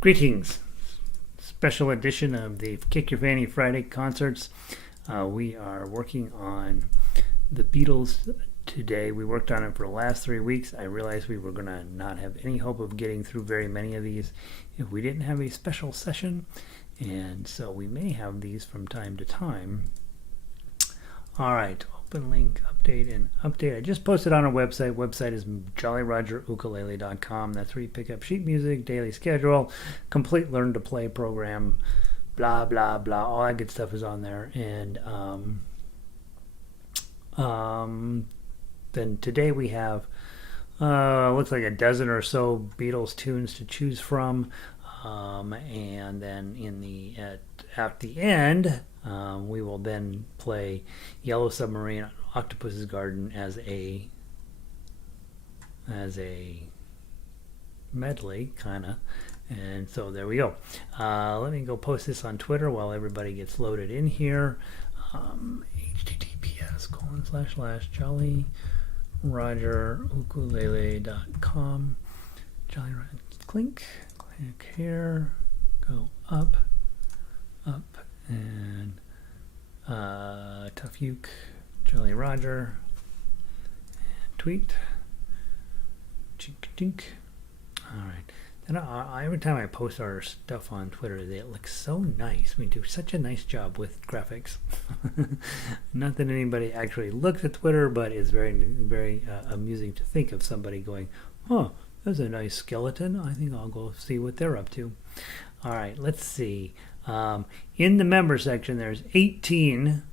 Greetings. Special edition of the Kick Your Fanny Friday concerts. We are working on the Beatles today. We worked on it for the last 3 weeks. I realized we were going to not have any hope of getting through very many of these if we didn't have a special session. And so we may have these from time to time. All right, open link, update, and update. I just posted on our website. Website is jollyrogerukulele.com. That's where you pick up sheet music, daily schedule, complete learn to play program, blah, blah, blah. All that good stuff is on there. And then today we have, looks like a dozen or so Beatles tunes to choose from. And then at the end, we will then play Yellow Submarine, Octopus's Garden as a medley, kind of. And so there we go. Let me go post this on Twitter while everybody gets loaded in here. https://jollyrogerukulele.com. Jolly Roger, click here, go up, and Tough Uke, Jolly Roger, and tweet, chink chink. All right. Then every time I post our stuff on Twitter, it looks so nice. We do such a nice job with graphics. Not that anybody actually looks at Twitter, but it's very, very amusing to think of somebody going, "Oh, that's a nice skeleton. I think I'll go see what they're up to." All right, let's see. In the member section, there's 18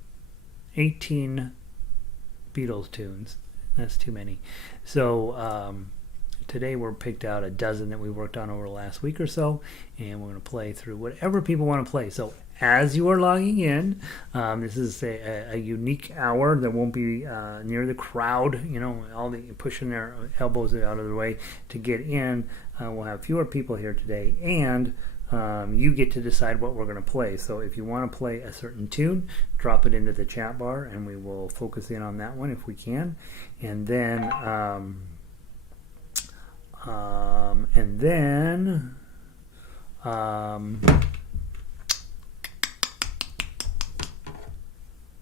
Beatles tunes. That's too many. So today we're picked out a dozen that we worked on over the last week or so, and we're going to play through whatever people want to play. So as you are logging in, this is a unique hour that won't be near the crowd, all the pushing their elbows out of the way to get in. We'll have fewer people here today, and you get to decide what we're going to play. So if you want to play a certain tune, drop it into the chat bar, and we will focus in on that one if we can. And then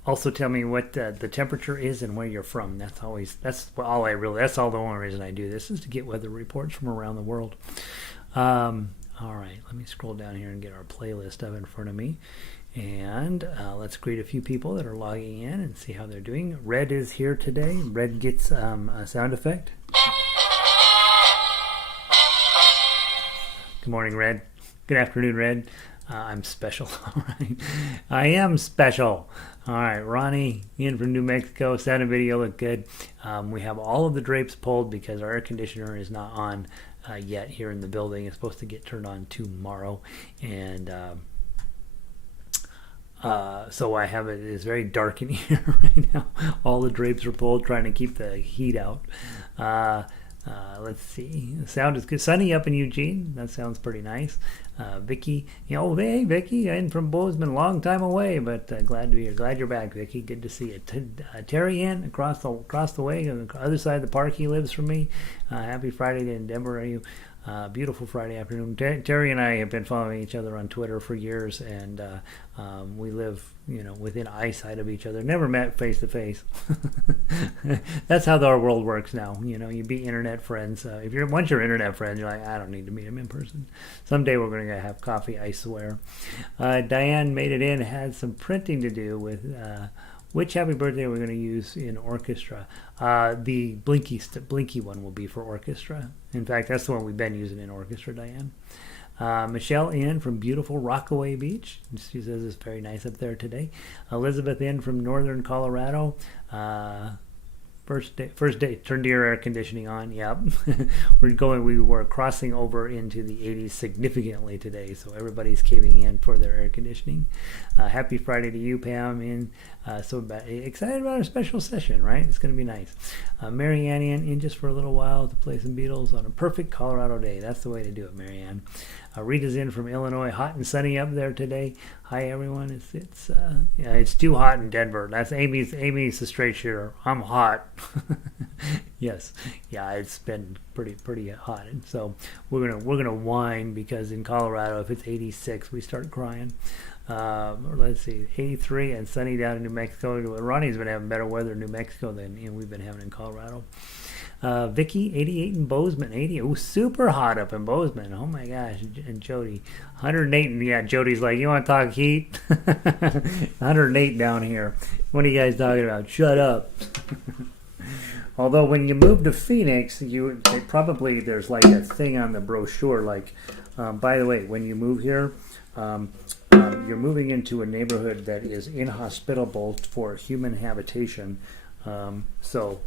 also tell me what the temperature is and where you're from. That's all the only reason I do this is to get weather reports from around the world. All right, let me scroll down here and get our playlist up in front of me. And let's greet a few people that are logging in and see how they're doing. Red is here today. Red gets a sound effect. Good morning, Red. Good afternoon, Red. I'm special. All right. I am special. All right. Ronnie in from New Mexico. Sound and video look good. We have all of the drapes pulled because our air conditioner is not on yet here in the building. It's supposed to get turned on tomorrow. And so I have it. It's very dark in here right now. All the drapes are pulled, trying to keep the heat out. Let's see. The sound is good. Sunny up in Eugene. That sounds pretty nice. Vicky, hey Vicky, in from Bozeman, long time away, but glad to be here. Glad you're back, Vicky. Good to see you. Terry in across the way, on the other side of the park he lives from me. Happy Friday in Denver. Are you? Beautiful Friday afternoon. Terry and I have been following each other on Twitter for years, and we live, within eyesight of each other. Never met face to face. That's how our world works now. You be internet friends. Once you're internet friends, you're like, I don't need to meet him in person. Someday we're going to have coffee, I swear. Diane made it in. Had some printing to do with which Happy Birthday we're going to use in orchestra. The Blinky one will be for orchestra. In fact, that's the one we've been using in orchestra, Diane. Michelle in from beautiful Rockaway Beach. She says it's very nice up there today. Elizabeth in from northern Colorado. First day, turned your air conditioning on. Yep. We were crossing over into the 80s significantly today, so everybody's caving in for their air conditioning. Happy Friday to you, Pam, in So excited about our special session, right? It's going to be nice. Marianne in just for a little while to play some Beatles on a perfect Colorado day. That's the way to do it, Marianne. Rita's in from Illinois, hot and sunny up there today. Hi everyone. It's too hot in Denver. That's Amy's the straight shooter. I'm hot. Yes, yeah, it's been pretty hot, and so we're gonna whine because in Colorado, if it's 86, we start crying. Let's see, 83 and sunny down in New Mexico. Ronnie's been having better weather in New Mexico than we've been having in Colorado. Vicky, 88 in Bozeman. 80, oh, super hot up in Bozeman. Oh my gosh. And Jody, 108. And yeah, Jody's like, you want to talk heat? 108 down here. What are you guys talking about? Shut up. Although when you move to Phoenix, there's like a thing on the brochure. Like, by the way, when you move here, you're moving into a neighborhood that is inhospitable for human habitation. So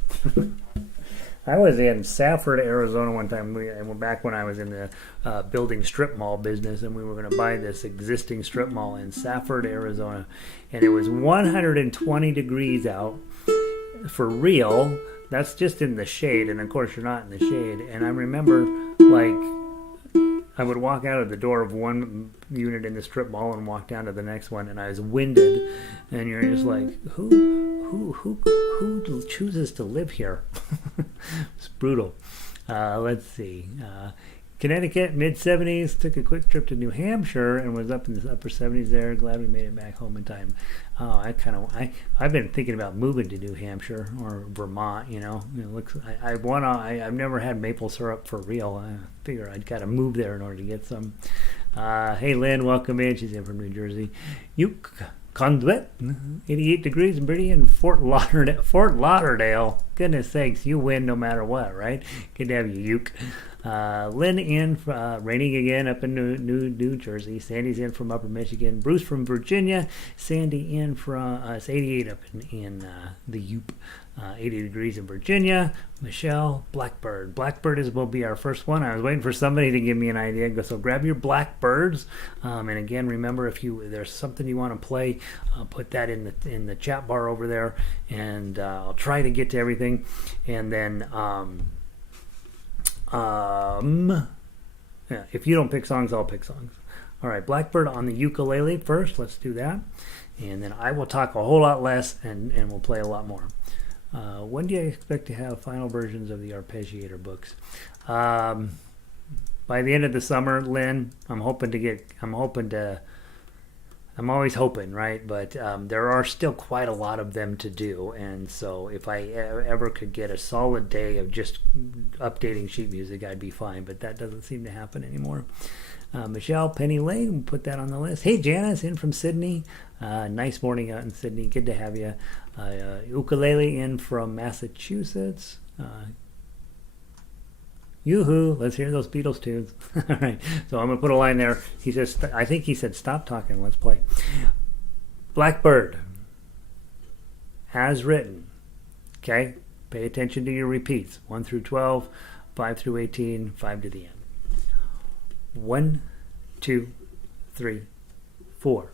I was in Safford, Arizona one time. Back when I was in the building strip mall business, and we were going to buy this existing strip mall in Safford, Arizona, and it was 120 degrees out for real. That's just in the shade, and of course you're not in the shade. And I remember, like, I would walk out of the door of one unit in the strip mall and walk down to the next one, and I was winded. And you're just like, who chooses to live here? It's brutal. Let's see. Connecticut, mid-70s. Took a quick trip to New Hampshire and was up in the upper 70s there. Glad we made it back home in time. I've been thinking about moving to New Hampshire or Vermont. I've never had maple syrup for real. I figure I'd got to move there in order to get some. Hey Lynn, welcome in. She's in from New Jersey. Conduit, 88 degrees and pretty in Fort Lauderdale. Goodness sakes, you win no matter what, right? Good to have you, Uke. Lynn in, raining again up in New Jersey. Sandy's in from Upper Michigan. Bruce from Virginia. Sandy in from, it's 88 up in the Upe. 80 degrees in Virginia. Michelle, Blackbird. Blackbird will be our first one. I was waiting for somebody to give me an idea. So grab your Blackbirds. And again, remember, if there's something you want to play, put that in the chat bar over there, and I'll try to get to everything. And then, if you don't pick songs, I'll pick songs. All right, Blackbird on the ukulele first. Let's do that. And then I will talk a whole lot less, and we'll play a lot more. When do you expect to have final versions of the arpeggiator books? By the end of the summer, Lynn. I'm always hoping, right? But there are still quite a lot of them to do, and so if I ever could get a solid day of just updating sheet music, I'd be fine. But that doesn't seem to happen anymore. Michelle, Penny Lane, we'll put that on the list. Hey, Janice, in from Sydney. Nice morning out in Sydney. Good to have you. Ukulele in from Massachusetts. Yoo-hoo, let's hear those Beatles tunes. All right, so I'm going to put a line there. He says, I think he said, stop talking, let's play. Blackbird, as written. Okay, pay attention to your repeats. 1 through 12, 5 through 18, 5 to the end. 1, 2, 3, 4.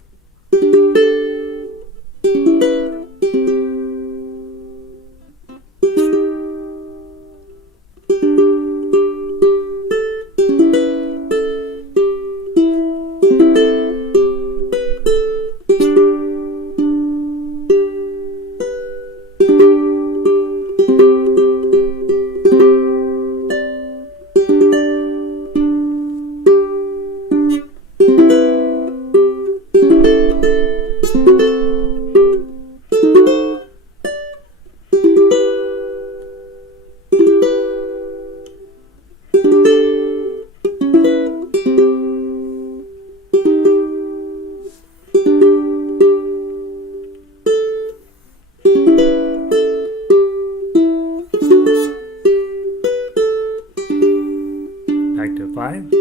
Back to 5.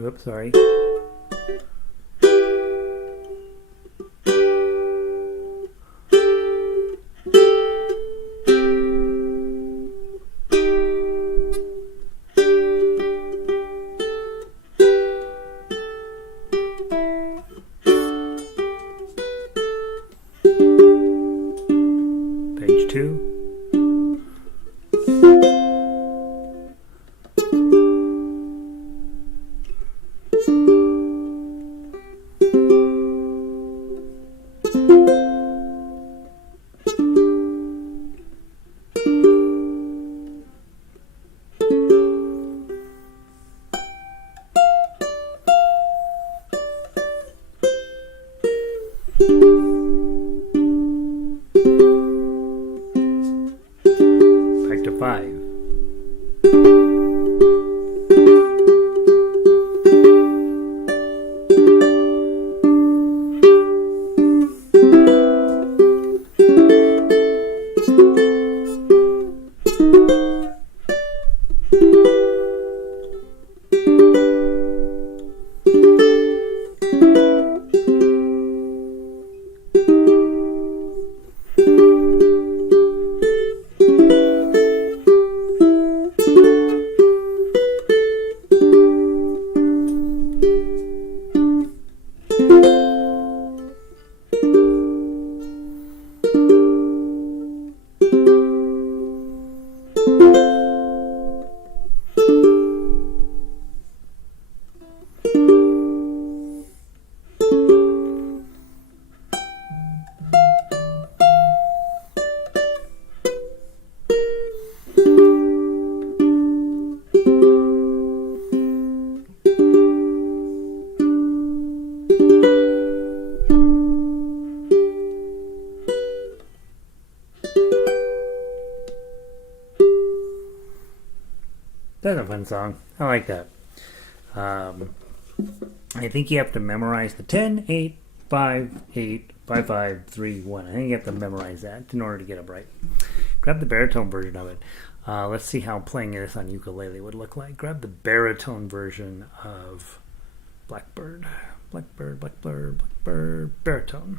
Oops, sorry. 2. Back to 5. That's a fun song. I like that. I think you have to memorize the 10, 8, 5, 8, 5, 5, 3, 1. I think you have to memorize that in order to get it right. Grab the baritone version of it. Let's see how playing this on ukulele would look like. Grab the baritone version of Blackbird. Blackbird, Blackbird, Blackbird, baritone.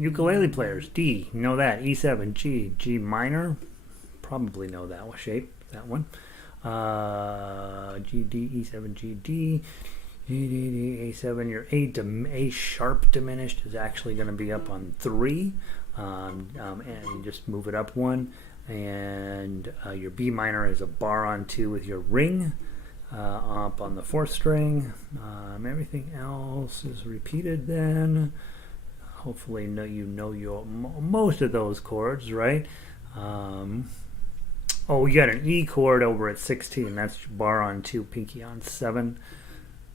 Ukulele players, D, you know that. E7, G, G minor. Probably know that shape, that one. G, D, E7, G, D, G, D, D, A7. Your A sharp diminished is actually going to be up on 3, and you just move it up 1. And your B minor is a bar on 2 with your ring up on the 4th string. Everything else is repeated then. Hopefully you know your most of those chords, right? Oh, you got an E chord over at 16. That's bar on 2, pinky on 7.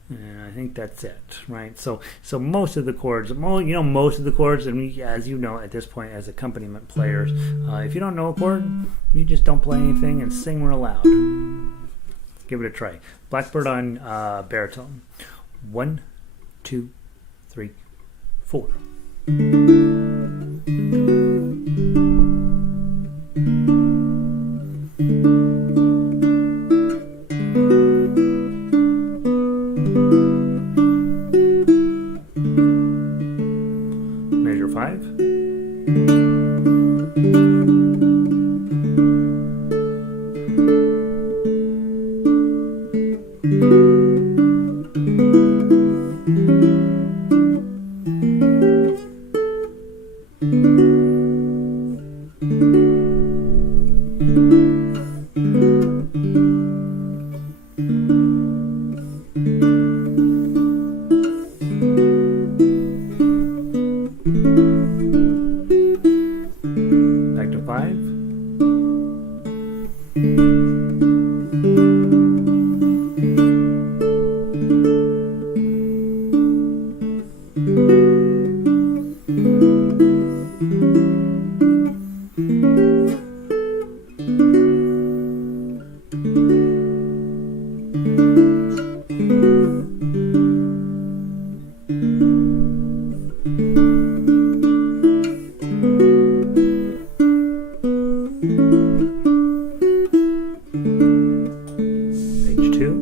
And I think that's it, right? So most of the chords, most of the chords, and as you know at this point as accompaniment players, if you don't know a chord, you just don't play anything and sing real loud. Give it a try. Blackbird on baritone. 1, 2, 3, 4. Measure 5. Back to 5. Page 2.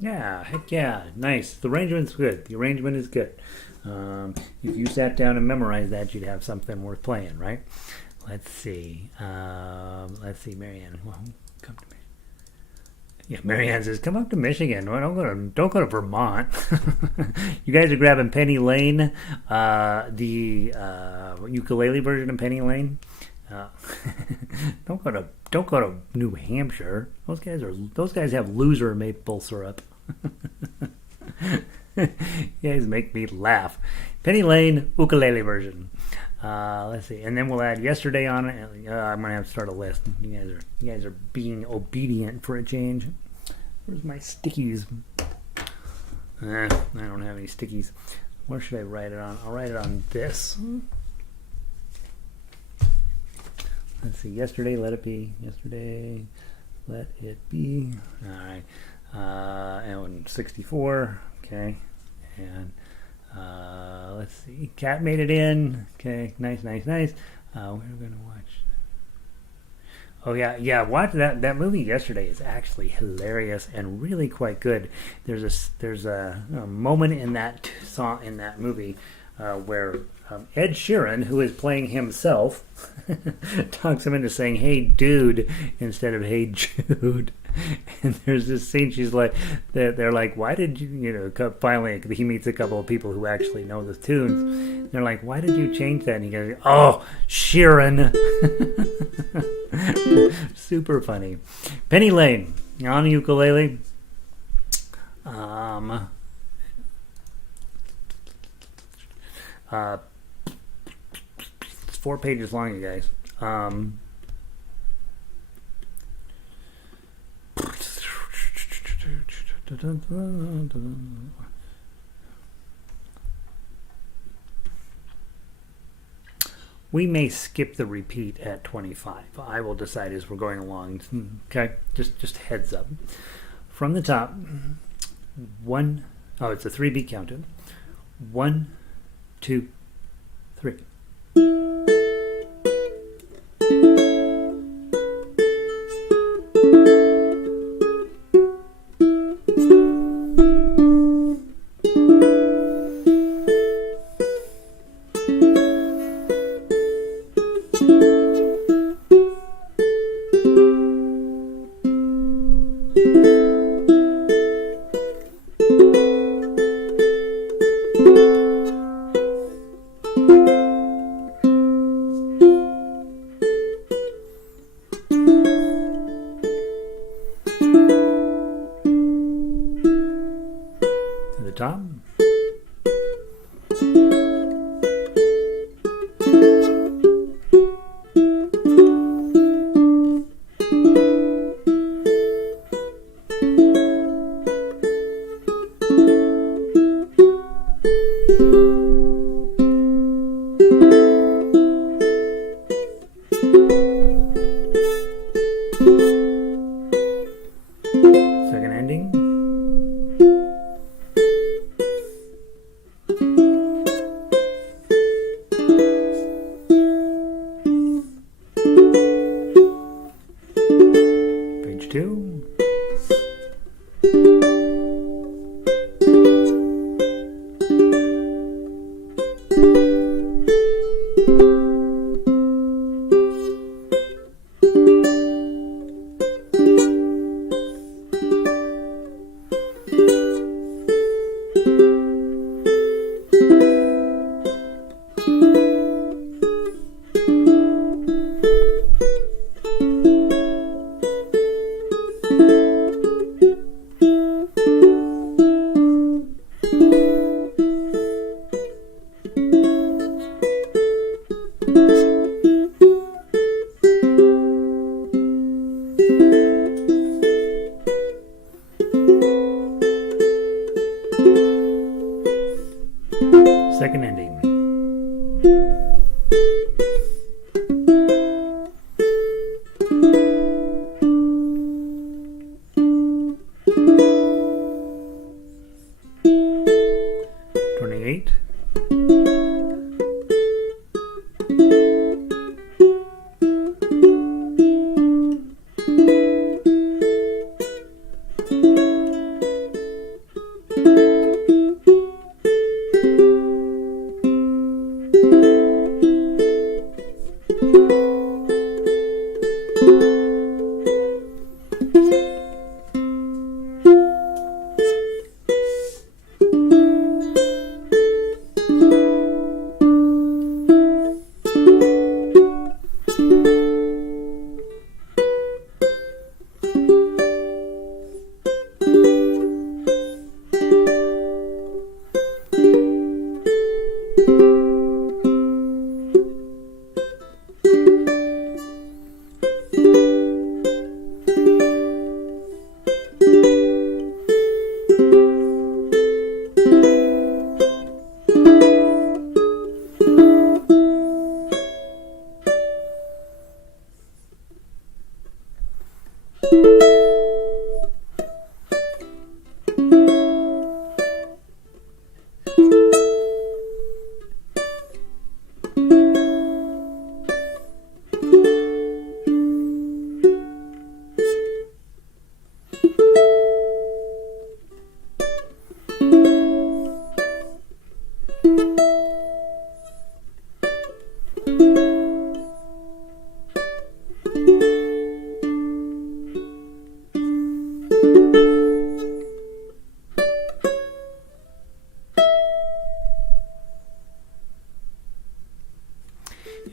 Yeah, heck yeah, nice. The arrangement's good. The arrangement is good. If you sat down and memorized that, you'd have something worth playing, right? Let's see. Marianne. Well, come to me. Yeah, Marianne says, "Come up to Michigan. Well, don't go to Vermont." You guys are grabbing Penny Lane, the ukulele version of Penny Lane. Don't go to New Hampshire. Those guys have loser maple syrup. You guys make me laugh. Penny Lane ukulele version. Let's see, and then we'll add yesterday on it. I'm gonna have to start a list. You guys are being obedient for a change. Where's my stickies? I don't have any stickies. Where should I write it on? I'll write it on this. Let's see. Yesterday, let it be. Yesterday, let it be. All right. And 64. Okay. And let's see. Cat made it in. Okay. Nice. We're gonna watch. Oh yeah. Watch that movie yesterday is actually hilarious and really quite good. There's a moment in that song in that movie where Ed Sheeran, who is playing himself, talks him into saying "Hey dude" instead of "Hey Jude." And there's this scene. She's like, they're like, "Why did you finally?" He meets a couple of people who actually know the tunes. They're like, "Why did you change that?" And he goes, "Oh, Sheeran." Super funny. Penny Lane on ukulele. It's 4 pages long, you guys. We may skip the repeat at 25. I will decide as we're going along. Okay, just heads up. From the top, one. Oh, it's a 3-beat counted. 1, 2, 3. Top. Second ending. Page 2. second ending.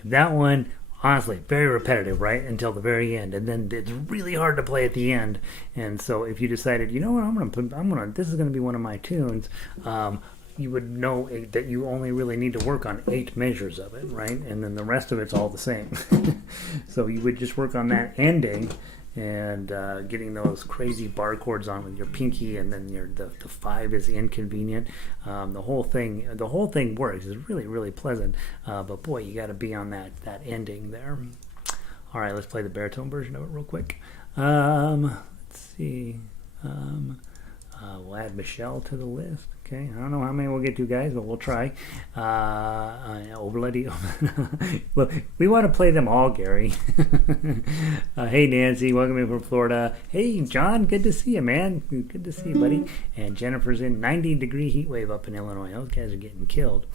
That one, honestly, very repetitive, right? Until the very end, and then it's really hard to play at the end. And so, if you decided, you know what, this is gonna be one of my tunes, you would know that you only really need to work on 8 measures of it, right? And then the rest of it's all the same. So you would just work on that ending and getting those crazy bar chords on with your pinky, and then the 5 is inconvenient. The whole thing works. It's really, really pleasant. But boy, you got to be on that ending there. All right, let's play the baritone version of it real quick. Let's see. We'll add Michelle to the list. Okay, I don't know how many we'll get to, guys, but we'll try. Well, we want to play them all, Gary. Hey, Nancy, welcome in from Florida. Hey, John, good to see you, man. Good to see you, buddy. And Jennifer's in 90-degree heat wave up in Illinois. Those guys are getting killed.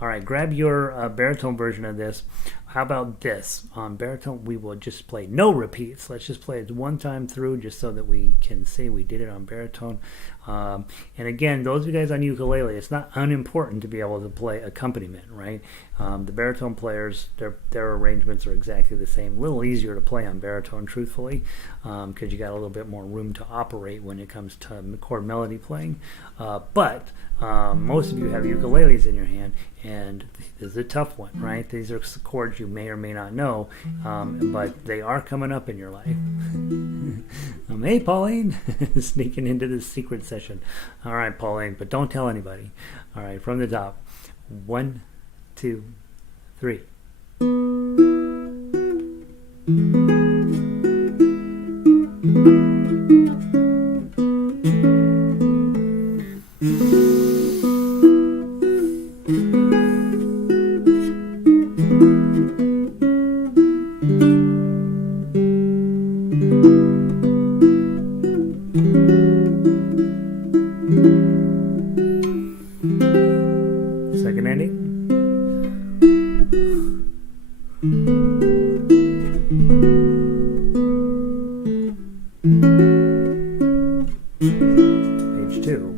All right, grab your baritone version of this. How about this? On baritone, we will just play no repeats. Let's just play it one time through just so that we can say we did it on baritone. And again, those of you guys on ukulele, it's not unimportant to be able to play accompaniment, right? The baritone players, their arrangements are exactly the same. A little easier to play on baritone, truthfully, because you got a little bit more room to operate when it comes to chord melody playing. But most of you have ukuleles in your hand, and this is a tough one, right? These are chords you may or may not know, but they are coming up in your life. Hey, Pauline, sneaking into this secret session. All right, Pauline, but don't tell anybody. All right, from the top. 1, 2, 3. Second ending. Page 2.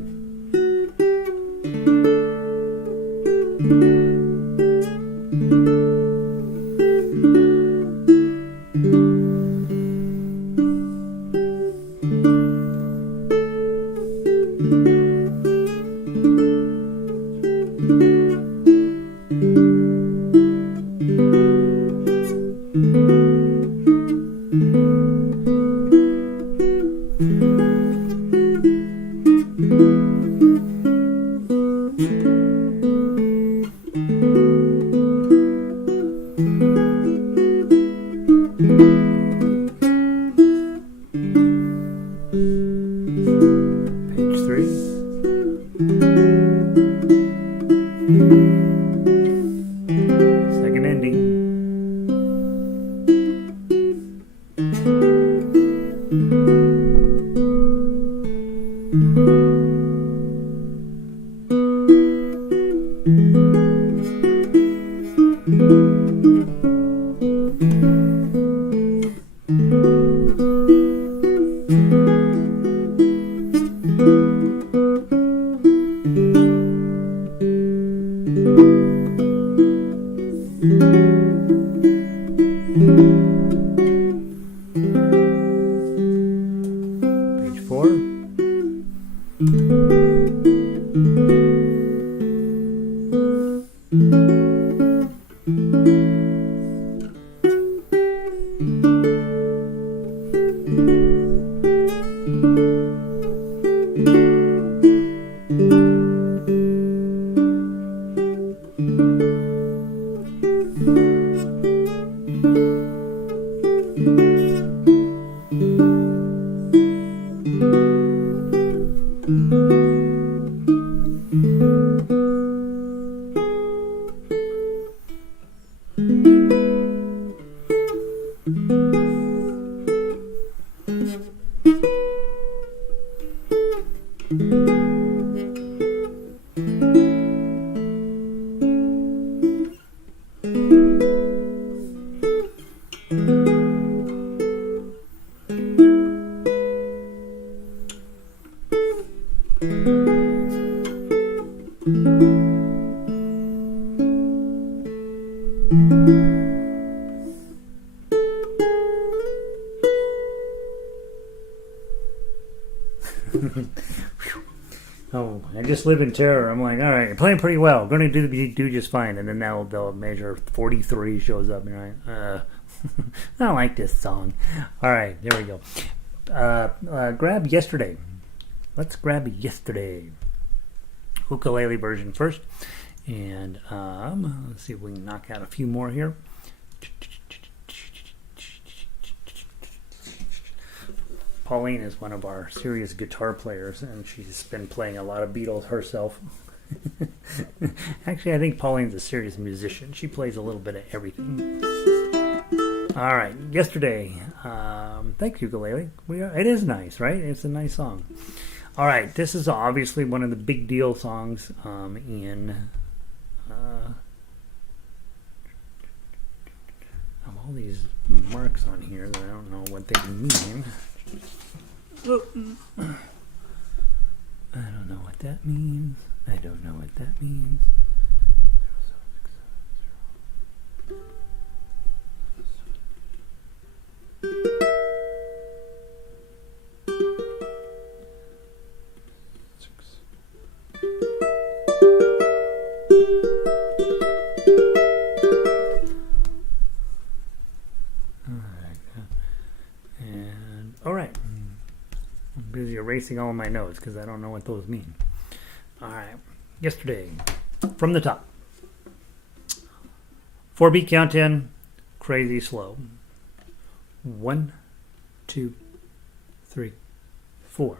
just live in terror. I'm like, all right, you're playing pretty well. Going to do just fine. And then now they'll measure 43 shows up. And you're like, I don't like this song. All right, there we go. Grab Yesterday. Let's grab Yesterday. Ukulele version first. And let's see if we can knock out a few more here. Pauline is one of our serious guitar players, and she's been playing a lot of Beatles herself. Actually, I think Pauline's a serious musician. She plays a little bit of everything. All right, Yesterday. Thanks, Ukulele. It is nice, right? It's a nice song. All right, this is obviously one of the big deal songs in... all these marks on here that I don't know what they mean. I don't know what that means. I don't know what that means. Erasing all of my notes because I don't know what those mean. All right, Yesterday, from the top. 4-beat count-in, crazy slow. 1, 2, 3, 4.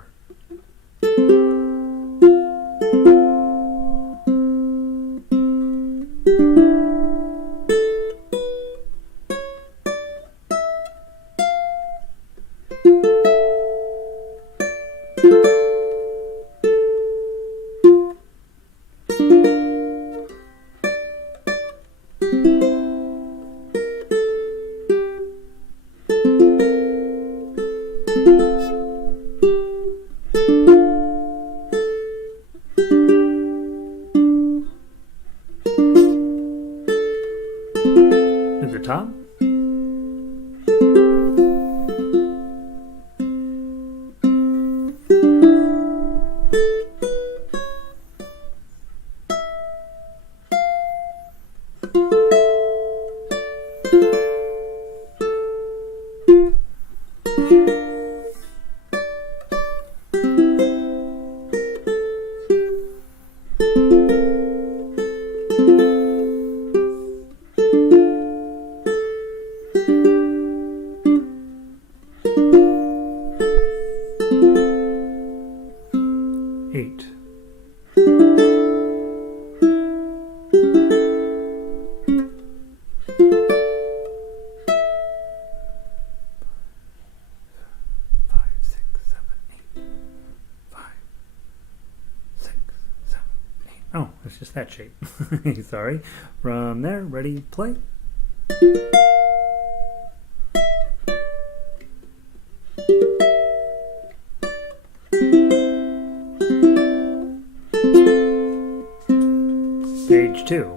Top. 8. 5, 6, 7, 8. Oh, it's just that shape. Sorry. From there, ready, play. Page 2.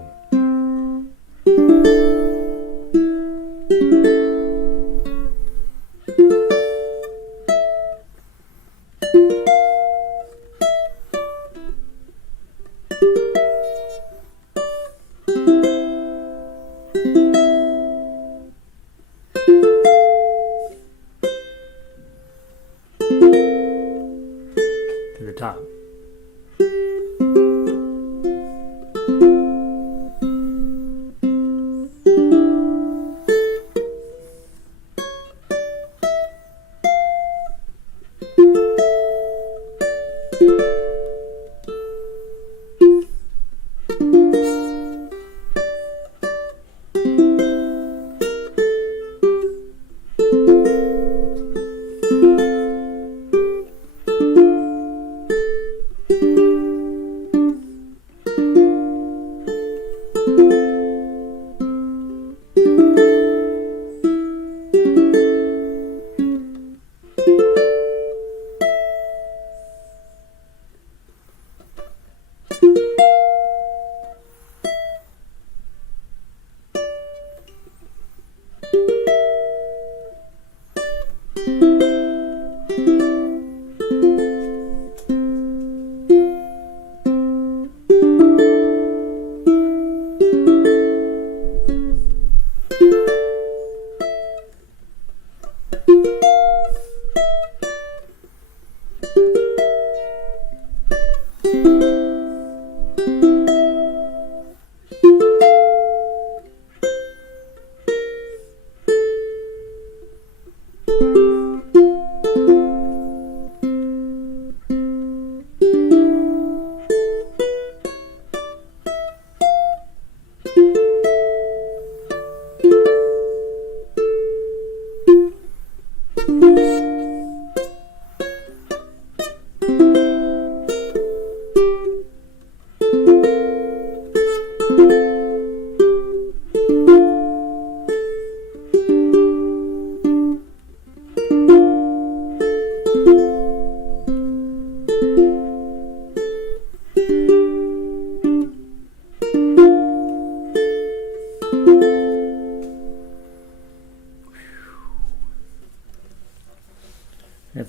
To the top.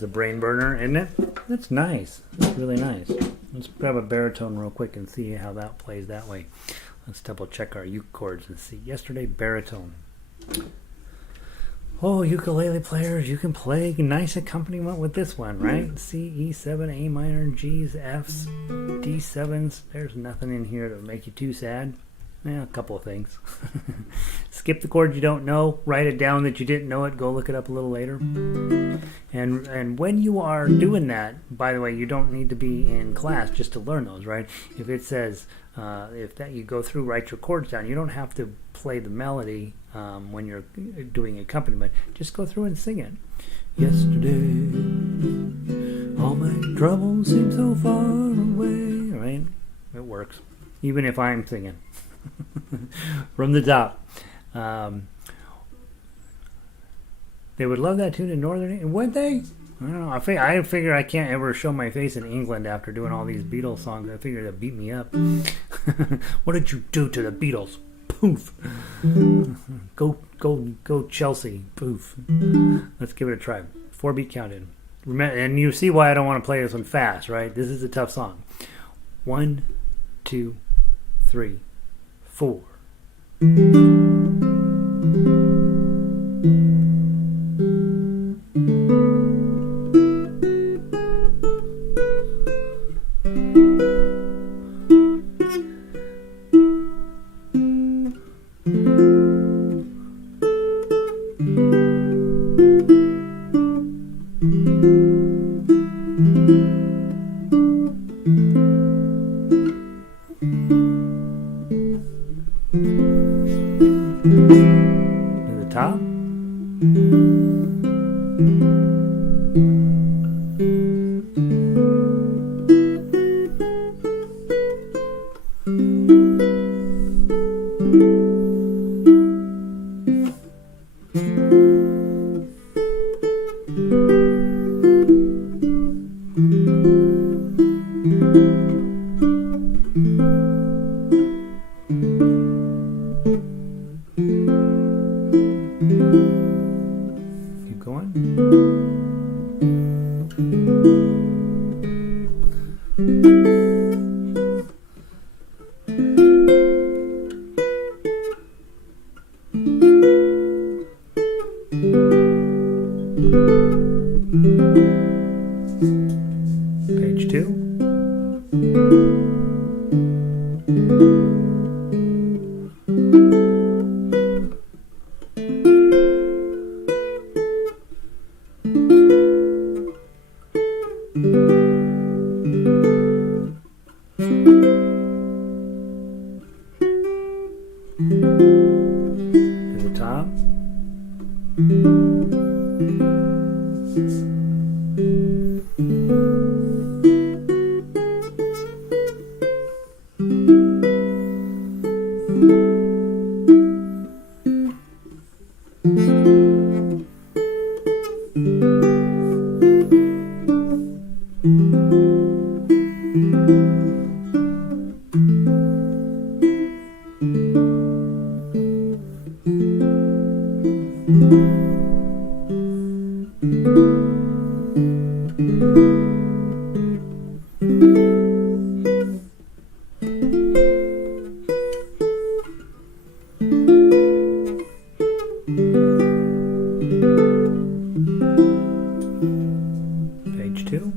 That's a brain burner, isn't it? That's nice. That's really nice. Let's grab a baritone real quick and see how that plays that way. Let's double check our uke chords and see. Yesterday, baritone. Oh, ukulele players, you can play nice accompaniment with this one, right? C, E7, A minor, G's, F's, D7s. There's nothing in here that would make you too sad. A couple of things. Skip the chord you don't know. Write it down that you didn't know it. Go look it up a little later. And when you are doing that, by the way, you don't need to be in class just to learn those, right? If it says, if that you go through, write your chords down. You don't have to play the melody when you're doing accompaniment. Just go through and sing it. Yesterday, all my troubles seem so far away. Right? It works. Even if I'm singing. From the top. They would love that tune in Northern. Would they? I don't know. I figure I can't ever show my face in England after doing all these Beatles songs. I figure they'll beat me up. What did you do to the Beatles? Poof. Go Chelsea. Poof. Let's give it a try. 4-beat count-in. And you see why I don't want to play this one fast, right? This is a tough song. 1, 2, 3, 4. To the top. Keep going. Page 2. To the top. Page 2.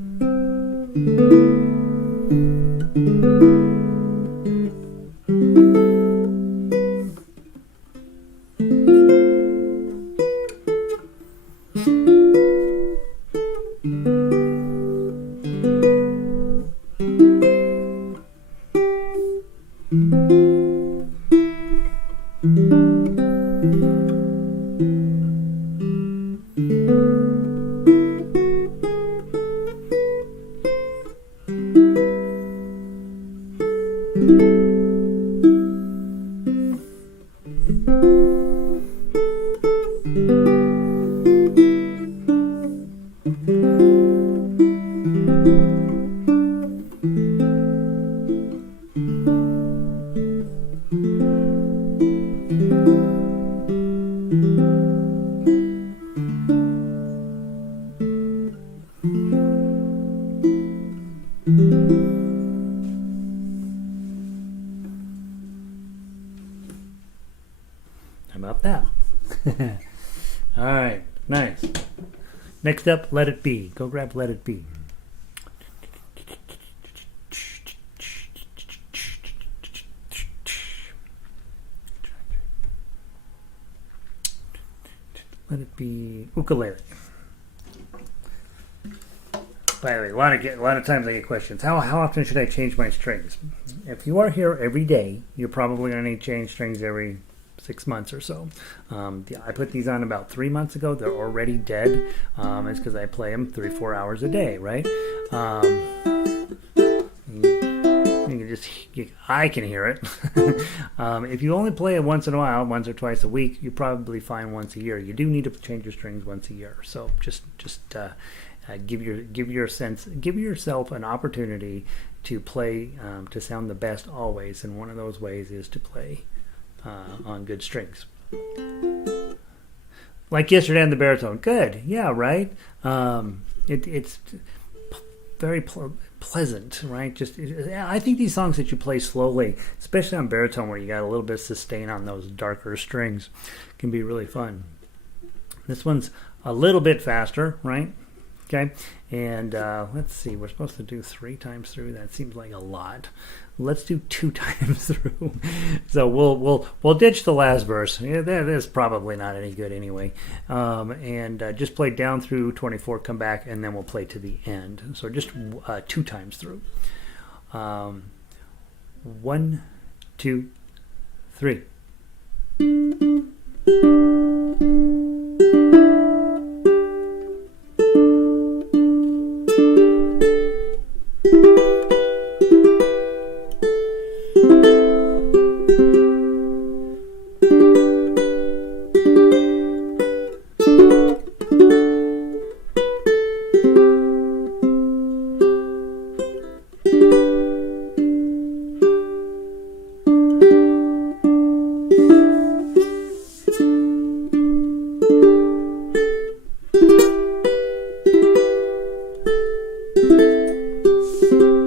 about that? All right, nice. Next up, Let It Be. Go grab Let It Be. Let It Be ukulele. By the way, a lot of times I get questions. How often should I change my strings? If you are here every day, you're probably going to need to change strings every 6 months or so. I put these on about 3 months ago. They're already dead. It's because I play them 3-4 hours a day, right? I can hear it. If you only play it once in a while, once or twice a week, you probably find once a year. You do need to change your strings once a year. So just give yourself an opportunity to play to sound the best always, and one of those ways is to play on good strings. Like yesterday on the baritone. Good, yeah, right. It's very pleasant, right? I think these songs that you play slowly, especially on baritone, where you got a little bit of sustain on those darker strings, can be really fun. This one's a little bit faster, right? Okay, and let's see, we're supposed to do 3 times through. That seems like a lot. Let's do 2 times through. So we'll ditch the last verse. Yeah, that is probably not any good anyway. And just play down through 24, come back, and then we'll play to the end. So just 2 times through. 1, 2, 3.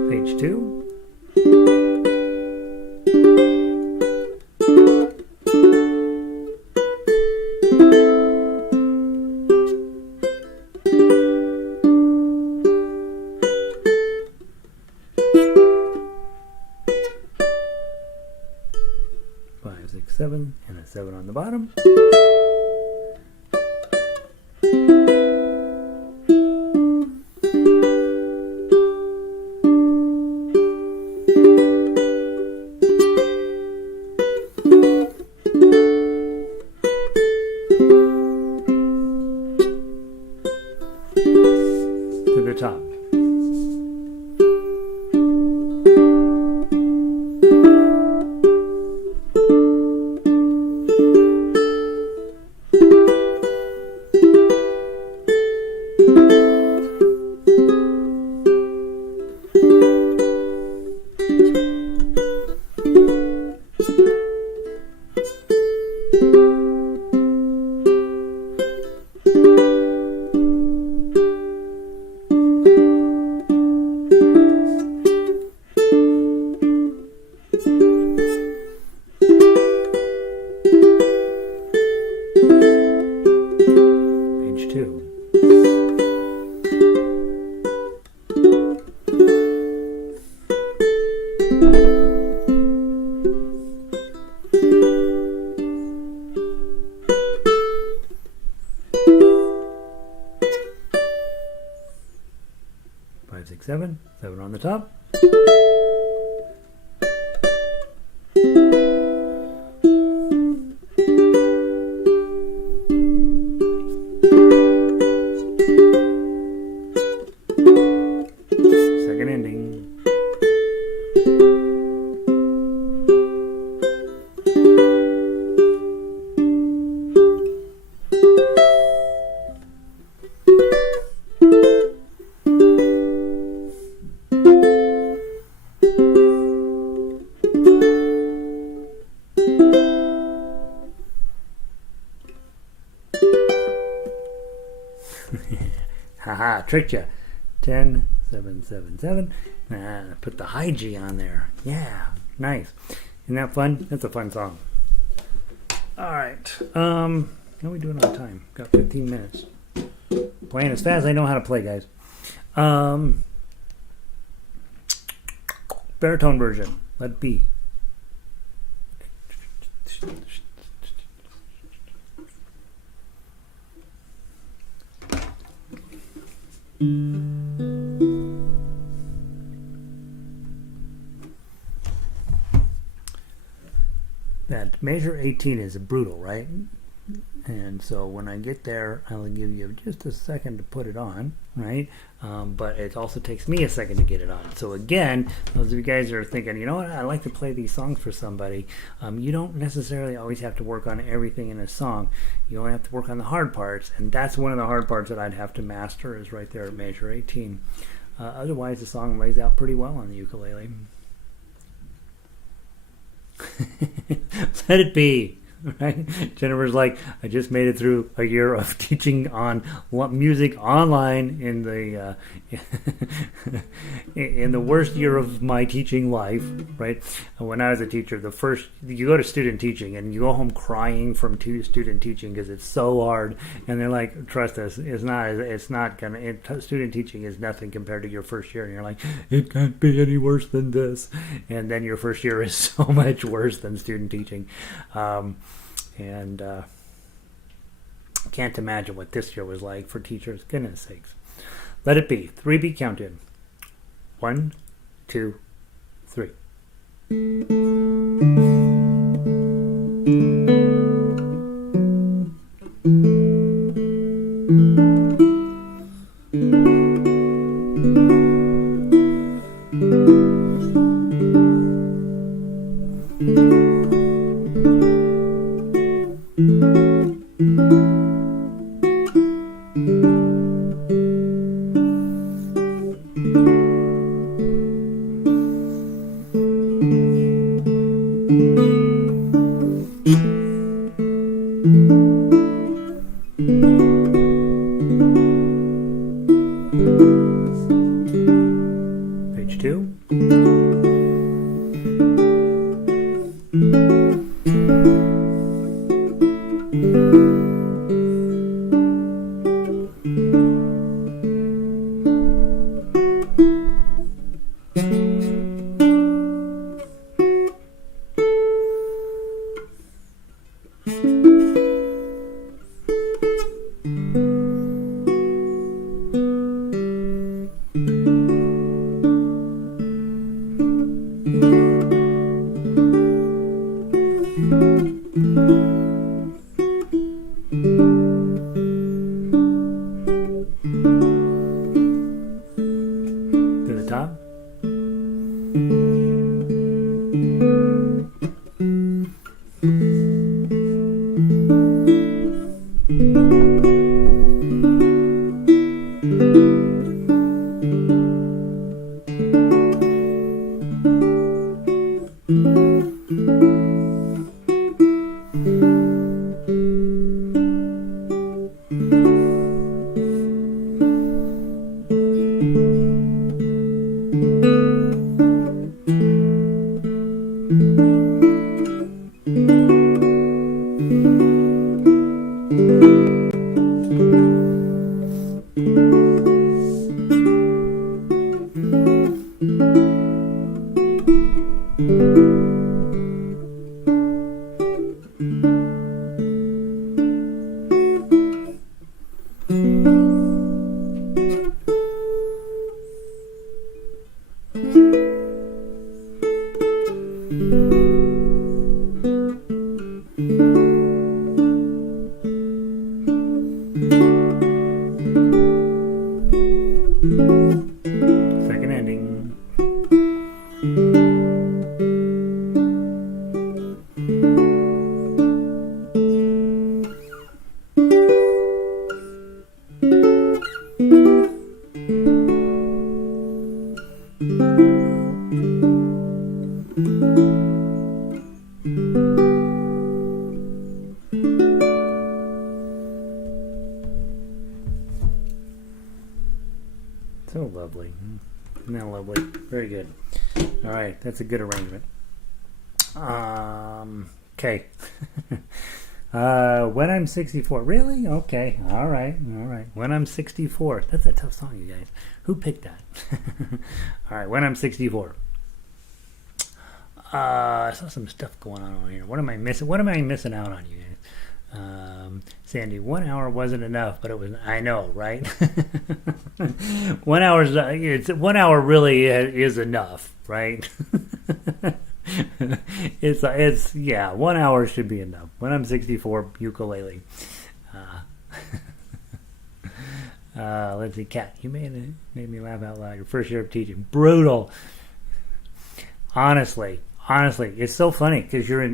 Page 2. Five, 6, 7, and a 7 on the bottom. To the top. Page 2. Five, 6, 7, 7 on the top. Second ending. Haha, tricked you. 10, 7, 7, 7. Put the high G on there. Yeah, nice. Isn't that fun? That's a fun song. All right. How are we doing on time? Got 15 minutes. Playing as fast as I know how to play, guys. Baritone version. Let it be. That measure 18 is brutal, right? And so when I get there, I'll give you just a second to put it on, right? But it also takes me a second to get it on. So again, those of you guys that are thinking, you know what, I like to play these songs for somebody, you don't necessarily always have to work on everything in a song. You only have to work on the hard parts, and that's one of the hard parts that I'd have to master is right there at measure 18. Otherwise, the song lays out pretty well on the ukulele. Let it be. Right? Jennifer's like, I just made it through a year of teaching on music online in the in the worst year of my teaching life. Right? When I was a teacher, you go to student teaching and you go home crying from student teaching because it's so hard, and they're like, trust us, student teaching is nothing compared to your first year, and you're like, it can't be any worse than this, and then your first year is so much worse than student teaching. And can't imagine what this year was like for teachers. Goodness sakes. Let it be. 3-beat count in. 1, 2, 3. Page 2. Second ending. So lovely. Isn't that lovely? Very good. All right, that's a good arrangement. Okay. When I'm 64. Really? Okay. All right. All right. When I'm 64. That's a tough song, you guys. Who picked that? All right. When I'm 64. I saw some stuff going on over here. What am I missing? What am I missing out on, you guys? Sandy, 1 hour wasn't enough, but it was. I know, right? 1 hour's. It's 1 hour really is enough, right? It's yeah. 1 hour should be enough. When I'm 64, ukulele. Let's see, Kat, you made me laugh out loud. Your first year of teaching, brutal. Honestly, it's so funny because you're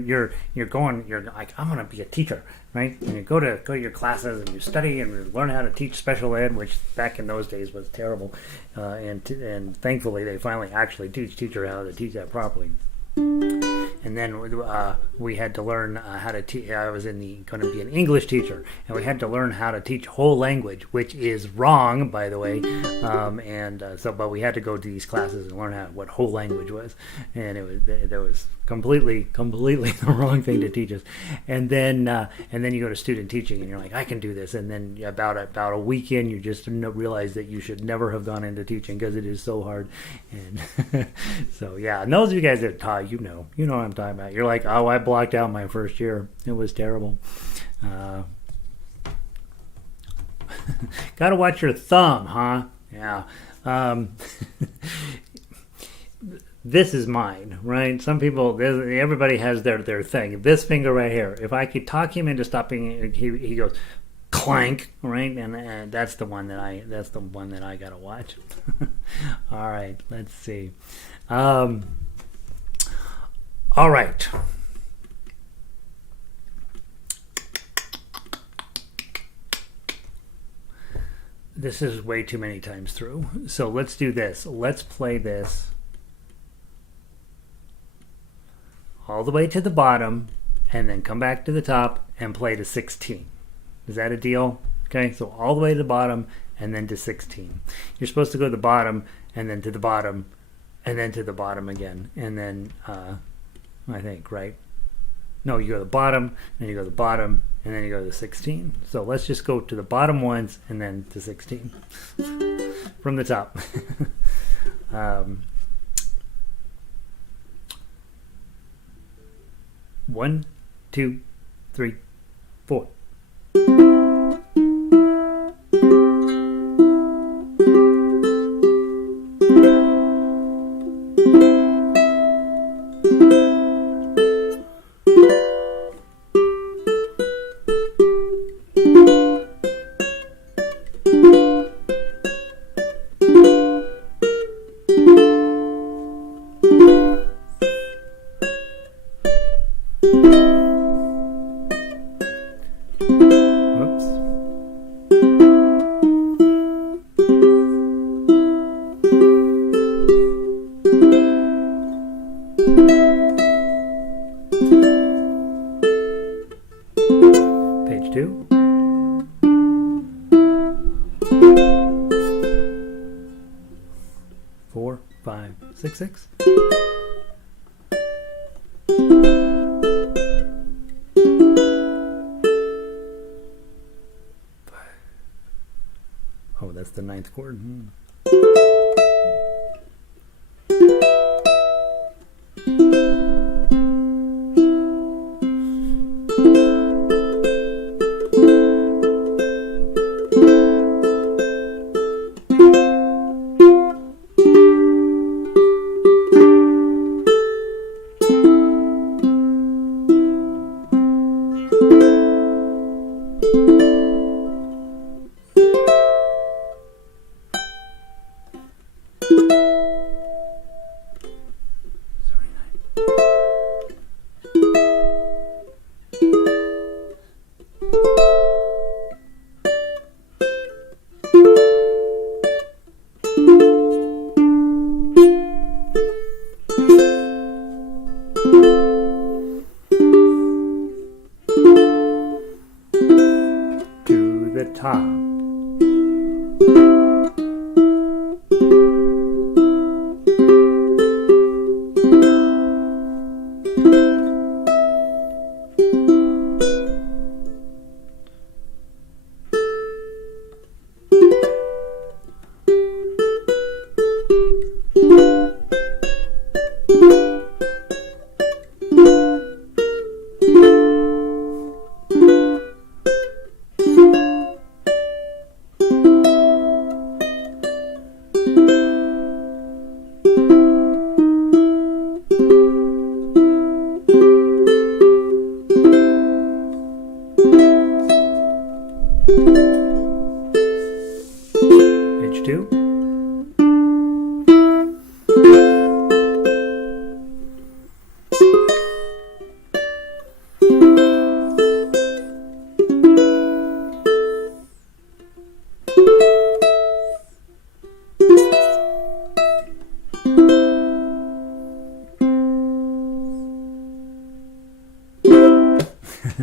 like, I'm gonna be a teacher, right? And you go to your classes and you study and you learn how to teach special ed, which back in those days was terrible, and thankfully they finally actually teach how to teach that properly. And then we had to learn how to teach. I was going to be an English teacher, and we had to learn how to teach whole language, which is wrong, by the way. But we had to go to these classes and learn what whole language was, and there was completely the wrong thing to teach us. And then you go to student teaching, and you're like, I can do this. And then about a week in, you just realize that you should never have gone into teaching because it is so hard. And so yeah, and those of you guys that taught, you know what I'm talking about. You're like, oh, I blocked out my first year. It was terrible. Got to watch your thumb, huh? Yeah. This is mine, right? Some people, everybody has their thing. This finger right here. If I could talk him into stopping, he goes clank, right? And that's the one that I gotta watch. All right, let's see. All right. This is way too many times through. So let's do this. Let's play this all the way to the bottom and then come back to the top and play to 16. Is that a deal? Okay, so all the way to the bottom and then to 16. You're supposed to go to the bottom and then to the bottom and then to the bottom again. And then, I think, right? No, you go to the bottom, then you go to the bottom, and then you go to the 16. So let's just go to the bottom once and then to 16 from the top. 1, 2, 3, 4. Page 2. Four, 5, 6, 6. Oh, that's the ninth chord.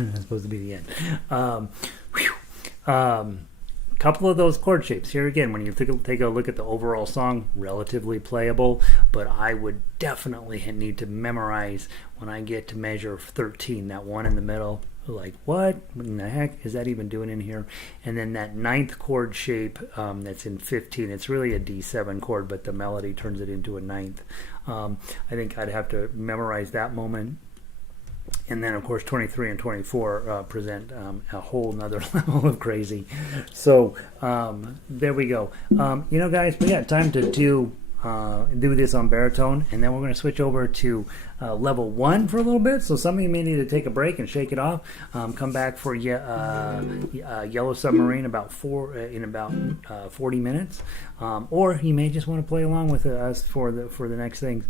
That's supposed to be the end. Couple of those chord shapes here again. When you take a look at the overall song, relatively playable, but I would definitely need to memorize when I get to measure 13, that one in the middle. Like, what in the heck is that even doing in here? And then that ninth chord shape that's in 15, it's really a D7 chord, but the melody turns it into a ninth. I think I'd have to memorize that moment. And then, of course, 23 and 24 present a whole nother level of crazy. So there we go. Guys, we got time to do this on baritone, and then we're going to switch over to level 1 for a little bit. So some of you may need to take a break and shake it off. Come back for Yellow Submarine in about 40 minutes, or you may just want to play along with us for the next things.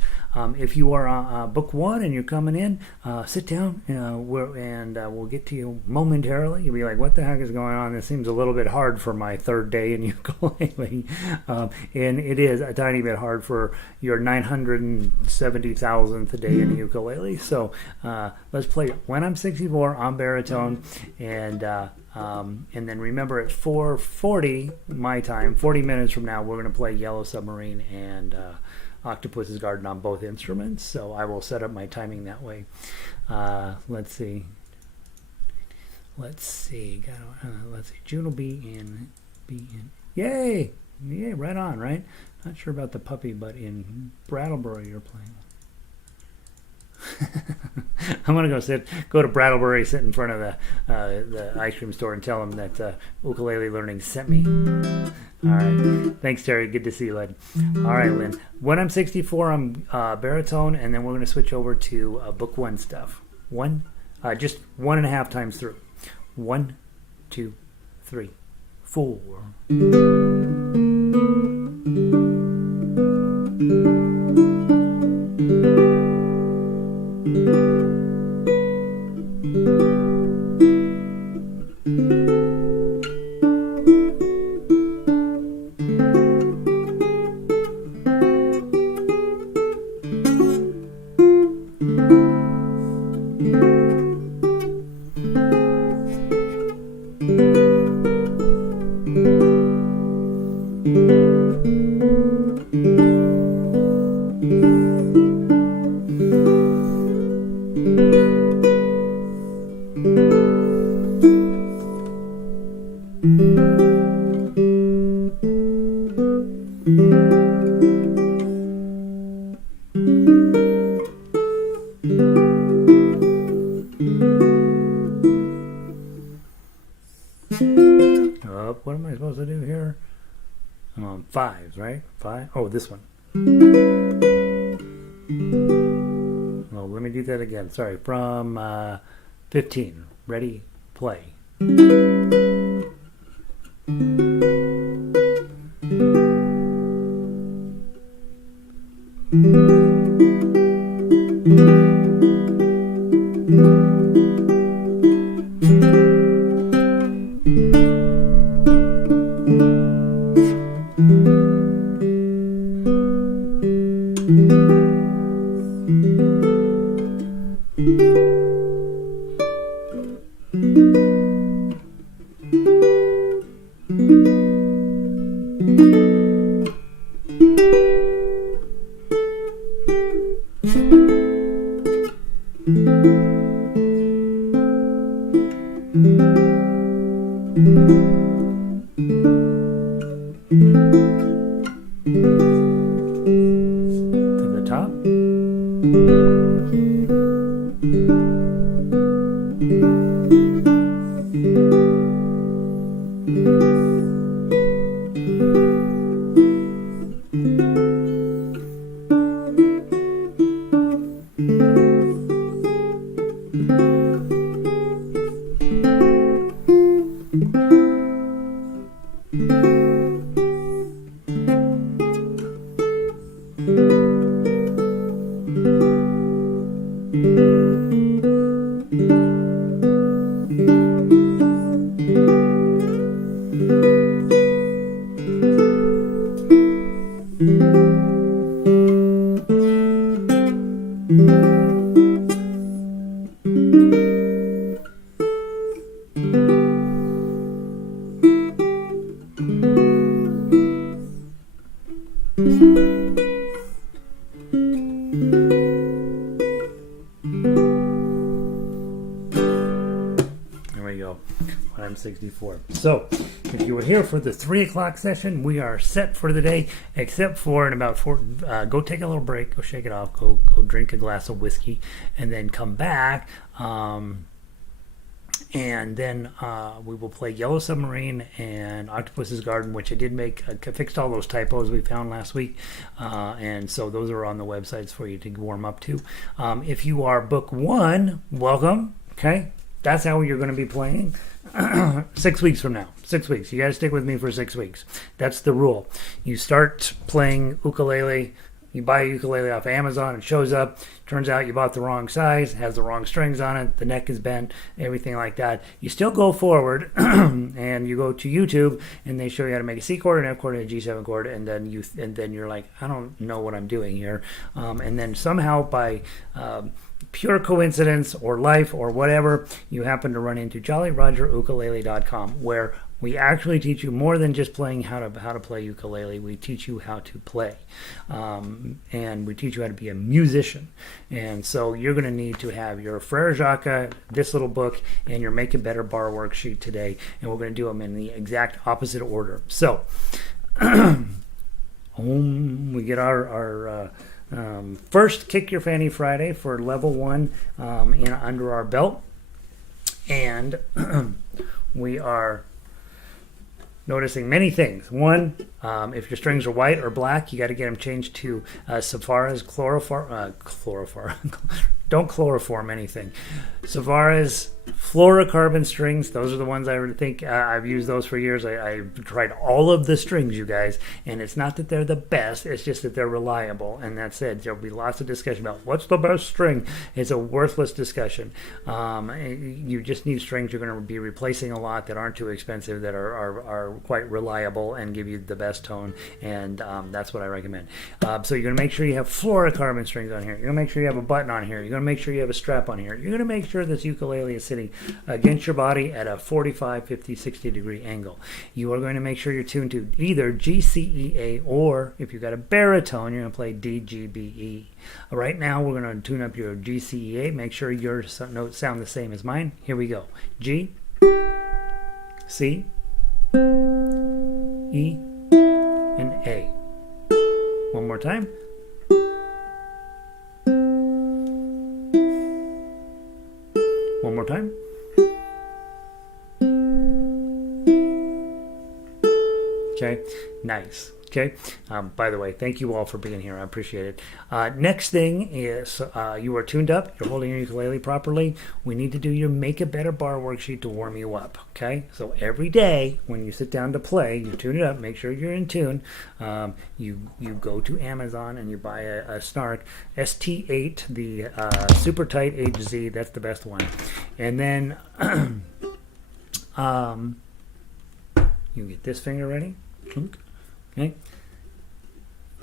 If you are on book 1 and you're coming in, sit down and we'll get to you momentarily. You'll be like, what the heck is going on? This seems a little bit hard for my third day in ukulele, and it is a tiny bit hard for your 970,000th day in ukulele. So let's play When I'm 64 on baritone, and then remember at 4:40 my time, 40 minutes from now, we're going to play Yellow Submarine and Octopus's Garden on both instruments. So I will set up my timing that way. Let's see. June will be in. Yay! Yeah, right on, right? Not sure about the puppy, but in Brattleboro you're playing. I'm gonna go to Brattleboro, sit in front of the ice cream store, and tell them that Ukulele Learning sent me. All right, thanks, Terry. Good to see you, Lynn. All right, Lynn. When I'm 64, I'm baritone, and then we're gonna switch over to book 1 stuff. Just 1.5 times through. 1, 2, 3, 4. What am I supposed to do here? I'm on 5s, right? 5? Oh, this one. Oh, let me do that again. Sorry. From 15. Ready? Play. To the top. when I'm 64. So, if you were here for the 3 o'clock session, we are set for the day, except for in about 4, go take a little break, go shake it off, go drink a glass of whiskey, and then come back. And then we will play Yellow Submarine and Octopus's Garden, which I did make. I fixed all those typos we found last week. And so those are on the websites for you to warm up to. If you are book 1, welcome. Okay? That's how you're going to be playing 6 weeks from now. 6 weeks. You got to stick with me for 6 weeks. That's the rule. You start playing ukulele. You buy a ukulele off Amazon, it shows up, turns out you bought the wrong size, has the wrong strings on it, the neck is bent, everything like that. You still go forward and you go to YouTube and they show you how to make a C chord, an F chord, and a G7 chord, and then you're like, I don't know what I'm doing here. And then somehow by pure coincidence or life or whatever, you happen to run into JollyRogerUkulele.com, where we actually teach you more than just playing how to play ukulele. We teach you how to play, and we teach you how to be a musician. And so you're going to need to have your Frere Jacques, this little book, and your Make It Better bar worksheet today. And we're going to do them in the exact opposite order. So we get our first Kick Your Fanny Friday for level 1 under our belt, and we are noticing many things. One, if your strings are white or black, you got to get them changed to Savara's chloroform. Don't chloroform anything. Savara's fluorocarbon strings. Those are the ones I think I've used those for years. I've tried all of the strings, you guys, and it's not that they're the best. It's just that they're reliable, and that's it. There'll be lots of discussion about what's the best string. It's a worthless discussion. You just need strings you're going to be replacing a lot that aren't too expensive, that are quite reliable and give you the best tone, and that's what I recommend. So you're going to make sure you have fluorocarbon strings on here. You're going to make sure you have a button on here. You're going to make sure you have a strap on here. You're going to make sure this ukulele is sitting against your body at a 45, 50, 60 degree angle. You are going to make sure you're tuned to either G, C, E, A, or if you've got a baritone, you're going to play D, G, B, E. Right now, we're going to tune up your G, C, E, A. Make sure your notes sound the same as mine. Here we go. G, C, E, and A. One more time. One more time. Okay, nice. Okay, by the way, thank you all for being here. I appreciate it. Next thing is you are tuned up. You're holding your ukulele properly. We need to do your Make a Better bar worksheet to warm you up. Okay, so every day when you sit down to play, you tune it up. Make sure you're in tune. You go to Amazon and you buy a Snark ST8, the super tight HZ. That's the best one. And then you get this finger ready. Okay.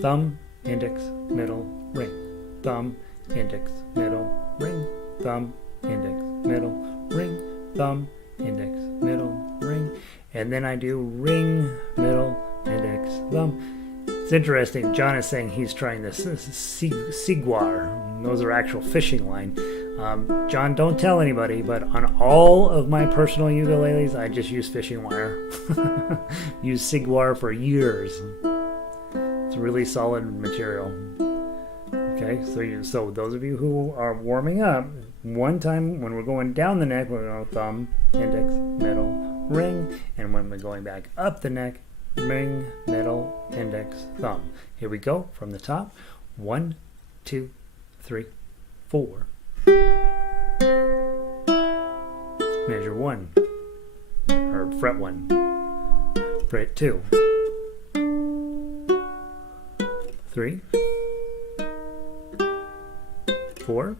Thumb, index, middle, ring. Thumb, index, middle, ring. Thumb, index, middle, ring. Thumb, index, middle, ring. And then I do ring, middle, index, thumb. It's interesting. John is saying he's trying this Siguar. Those are actual fishing line. John, don't tell anybody, but on all of my personal ukuleles, I just use fishing wire. Use Siguar for years. It's a really solid material. Okay, so those of you who are warming up, one time when we're going down the neck, we're going to thumb, index, middle, ring, and when we're going back up the neck, ring, middle, index, thumb. Here we go from the top. 1, 2, 3, 4. Measure 1, or fret 1, fret 2, 3, 4,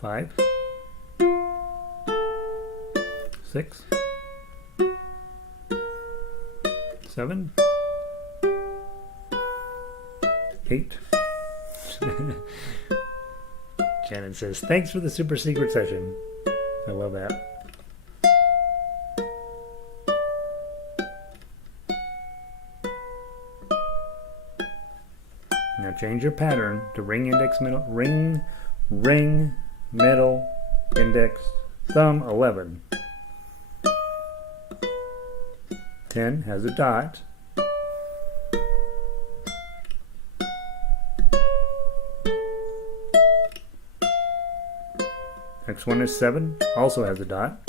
5, 6, 7, 8. Shannon says, thanks for the super secret session. I love that. Now change your pattern to ring, index, middle, ring, ring, middle, index, thumb, 11. 10 has a dot. Next one is 7, also has a dot.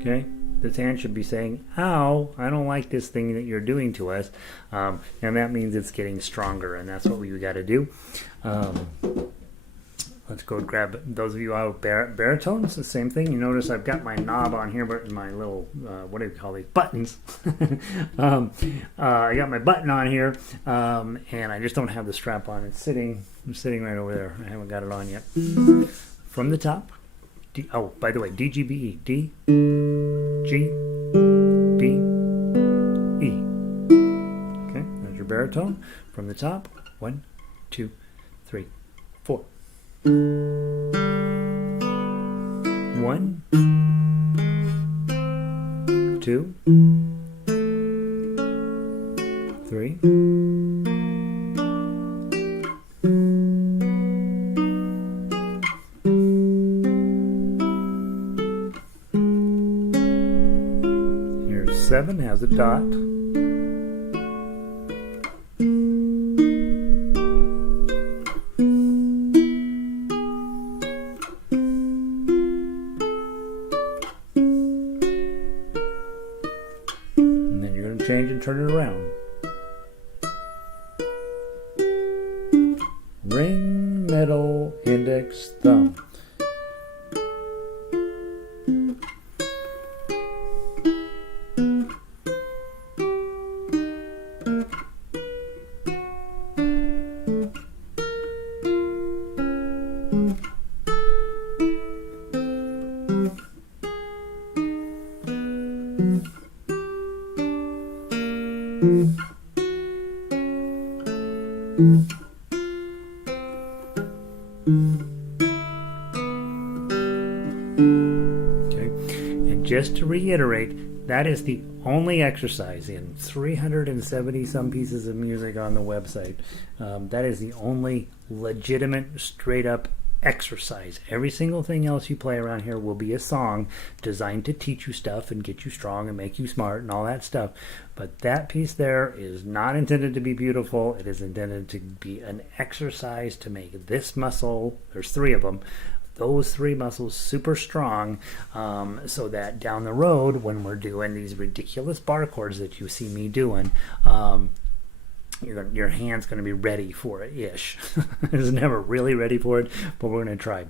Okay, this hand should be saying, ow, I don't like this thing that you're doing to us. And that means it's getting stronger, and that's what we got to do. Let's go grab those of you out baritones, the same thing. You notice I've got my knob on here, but my little, what do you call these, buttons. I got my button on here, and I just don't have the strap on. It's sitting right over there. I haven't got it on yet. From the top. Oh, by the way, D, G, B, E. D, G, B, E. Okay, there's your baritone. From the top, 1, 2, 3, 4. 1, 2, 3. Here's 7, has a dot. Change and turn it around. Ring, middle, index, thumb. Okay, and just to reiterate, that is the only exercise in 370 some pieces of music on the website. That is the only legitimate, straight up exercise. Every single thing else you play around here will be a song designed to teach you stuff and get you strong and make you smart and all that stuff. But that piece there is not intended to be beautiful. It is intended to be an exercise to make this muscle, there's 3 of them, those 3 muscles super strong, so that down the road when we're doing these ridiculous bar chords that you see me doing, your hand's going to be ready for it ish. It's never really ready for it, but we're going to try.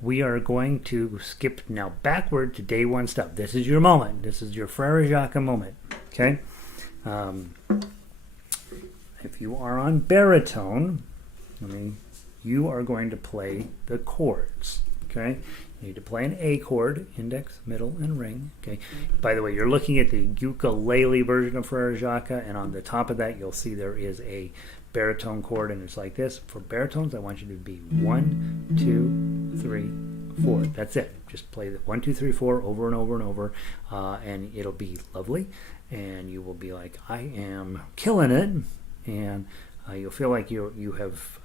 We are going to skip now backward to day 1 stuff. This is your moment. This is your Frere Jacques moment. Okay. If you are on baritone, you are going to play the chords. Okay. You need to play an A chord, index, middle, and ring. Okay. By the way, you're looking at the ukulele version of Frere Jacques, and on the top of that, you'll see there is a baritone chord, and it's like this. For baritones, I want you to be 1, 2, 3, 4. That's it. Just play the 1, 2, 3, 4 over and over and over, and it'll be lovely. And you will be like, I am killing it, and you'll feel like you have.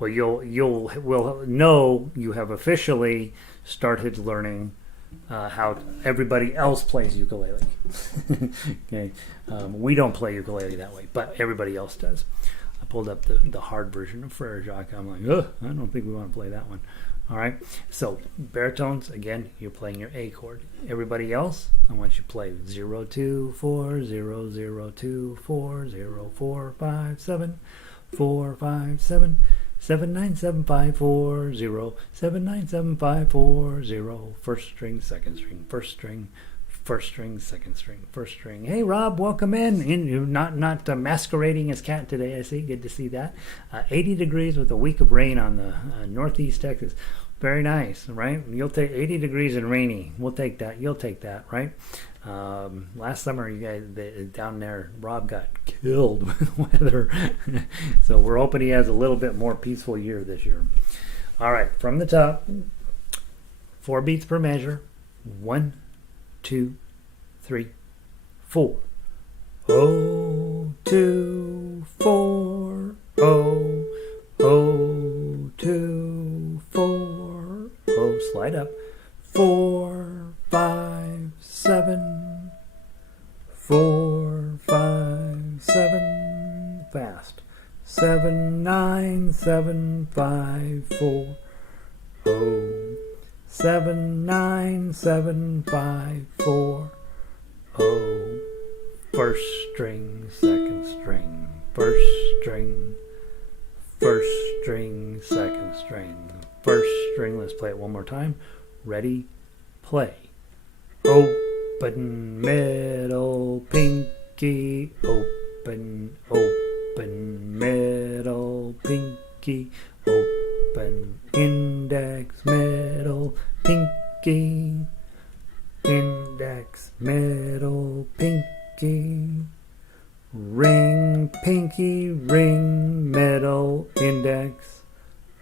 Well, you'll know you have officially started learning how everybody else plays ukulele. Okay, we don't play ukulele that way, but everybody else does. I pulled up the hard version of Frere Jacques. I'm like, I don't think we want to play that one. All right, so baritones, again, you're playing your A chord. Everybody else, I want you to play 0, 2, 4, 0, 0, 2, 4, 0, 4, 5, 7, 4, 5, 7, 7, 9, 7, 5, 4, 0, 7, 9, 7, 5, 4, 0, first string, second string, first string, second string, first string. Hey, Rob, welcome in. You're not masquerading as cat today, I see. Good to see that. 80 degrees with a week of rain on the northeast Texas. Very nice, right? You'll take 80 degrees and rainy. We'll take that. You'll take that, right? Last summer, you guys down there, Rob got killed with weather. So we're hoping he has a little bit more peaceful year this year. All right, from the top, 4 beats per measure. 1, 2, 3, 4. Oh, 2, 4. Oh, 2, 4. Oh, slide up. 4, 5, 7. 4, 5, 7. Fast. 7, 9, 7, 5, 4. Oh. 7, 9, 7, 5, 4. Oh. First string, second string, first string, first string, second string, first string. Let's play it one more time. Ready, play. Open, middle, pinky, open, open, middle, pinky, open, index, middle, pinky, index, middle, pinky, ring, pinky, ring, middle, index,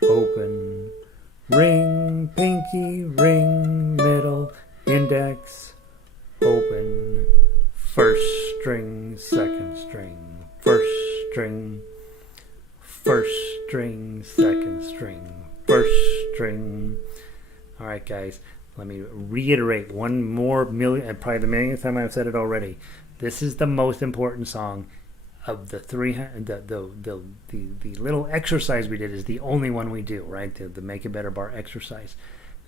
open, ring, pinky, ring, middle, index, open, first string, second string, first string, first string, second string, first string. All right, guys, let me reiterate one more probably the millionth time I've said it already. This is the most important song of the 300. The little exercise we did is the only one we do, right? The Make It Better bar exercise.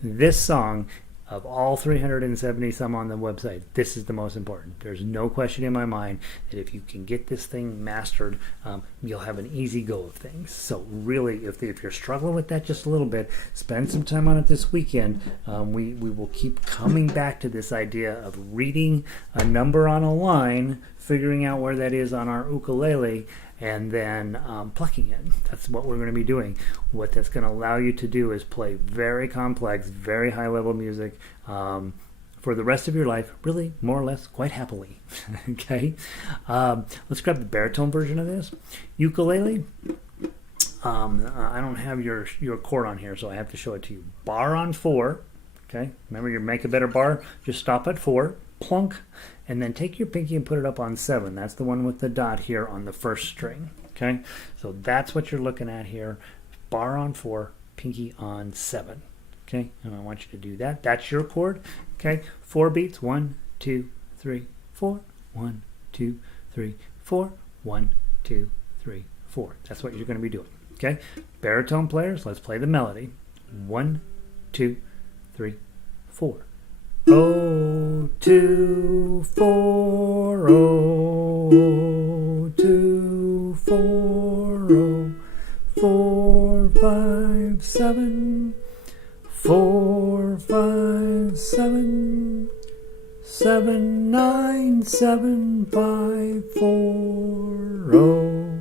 This song, of all 370 some on the website, this is the most important. There's no question in my mind that if you can get this thing mastered, you'll have an easy go of things. So really, if you're struggling with that just a little bit, spend some time on it this weekend. We will keep coming back to this idea of reading a number on a line, figuring out where that is on our ukulele, and then plucking it. That's what we're going to be doing. What that's going to allow you to do is play very complex, very high-level music for the rest of your life, really, more or less, quite happily. Okay? Let's grab the baritone version of this. Ukulele. I don't have your chord on here, so I have to show it to you. Bar on 4. Okay? Remember your Make a Better bar? Just stop at 4. Plunk. And then take your pinky and put it up on 7. That's the one with the dot here on the first string. Okay, so that's what you're looking at here. Bar on 4, pinky on 7. Okay, and I want you to do that. That's your chord. Okay, 4 beats. 1, 2, 3, 4. 1, 2, 3, 4. 1, 2, 3, 4. That's what you're going to be doing. Okay, baritone players, let's play the melody. 1, 2, 3, 4. Oh, 2, 4, oh, 2, 4, oh, 4, 5, 7, 4, 5, 7, 7, 9, 7, 5, 4, oh,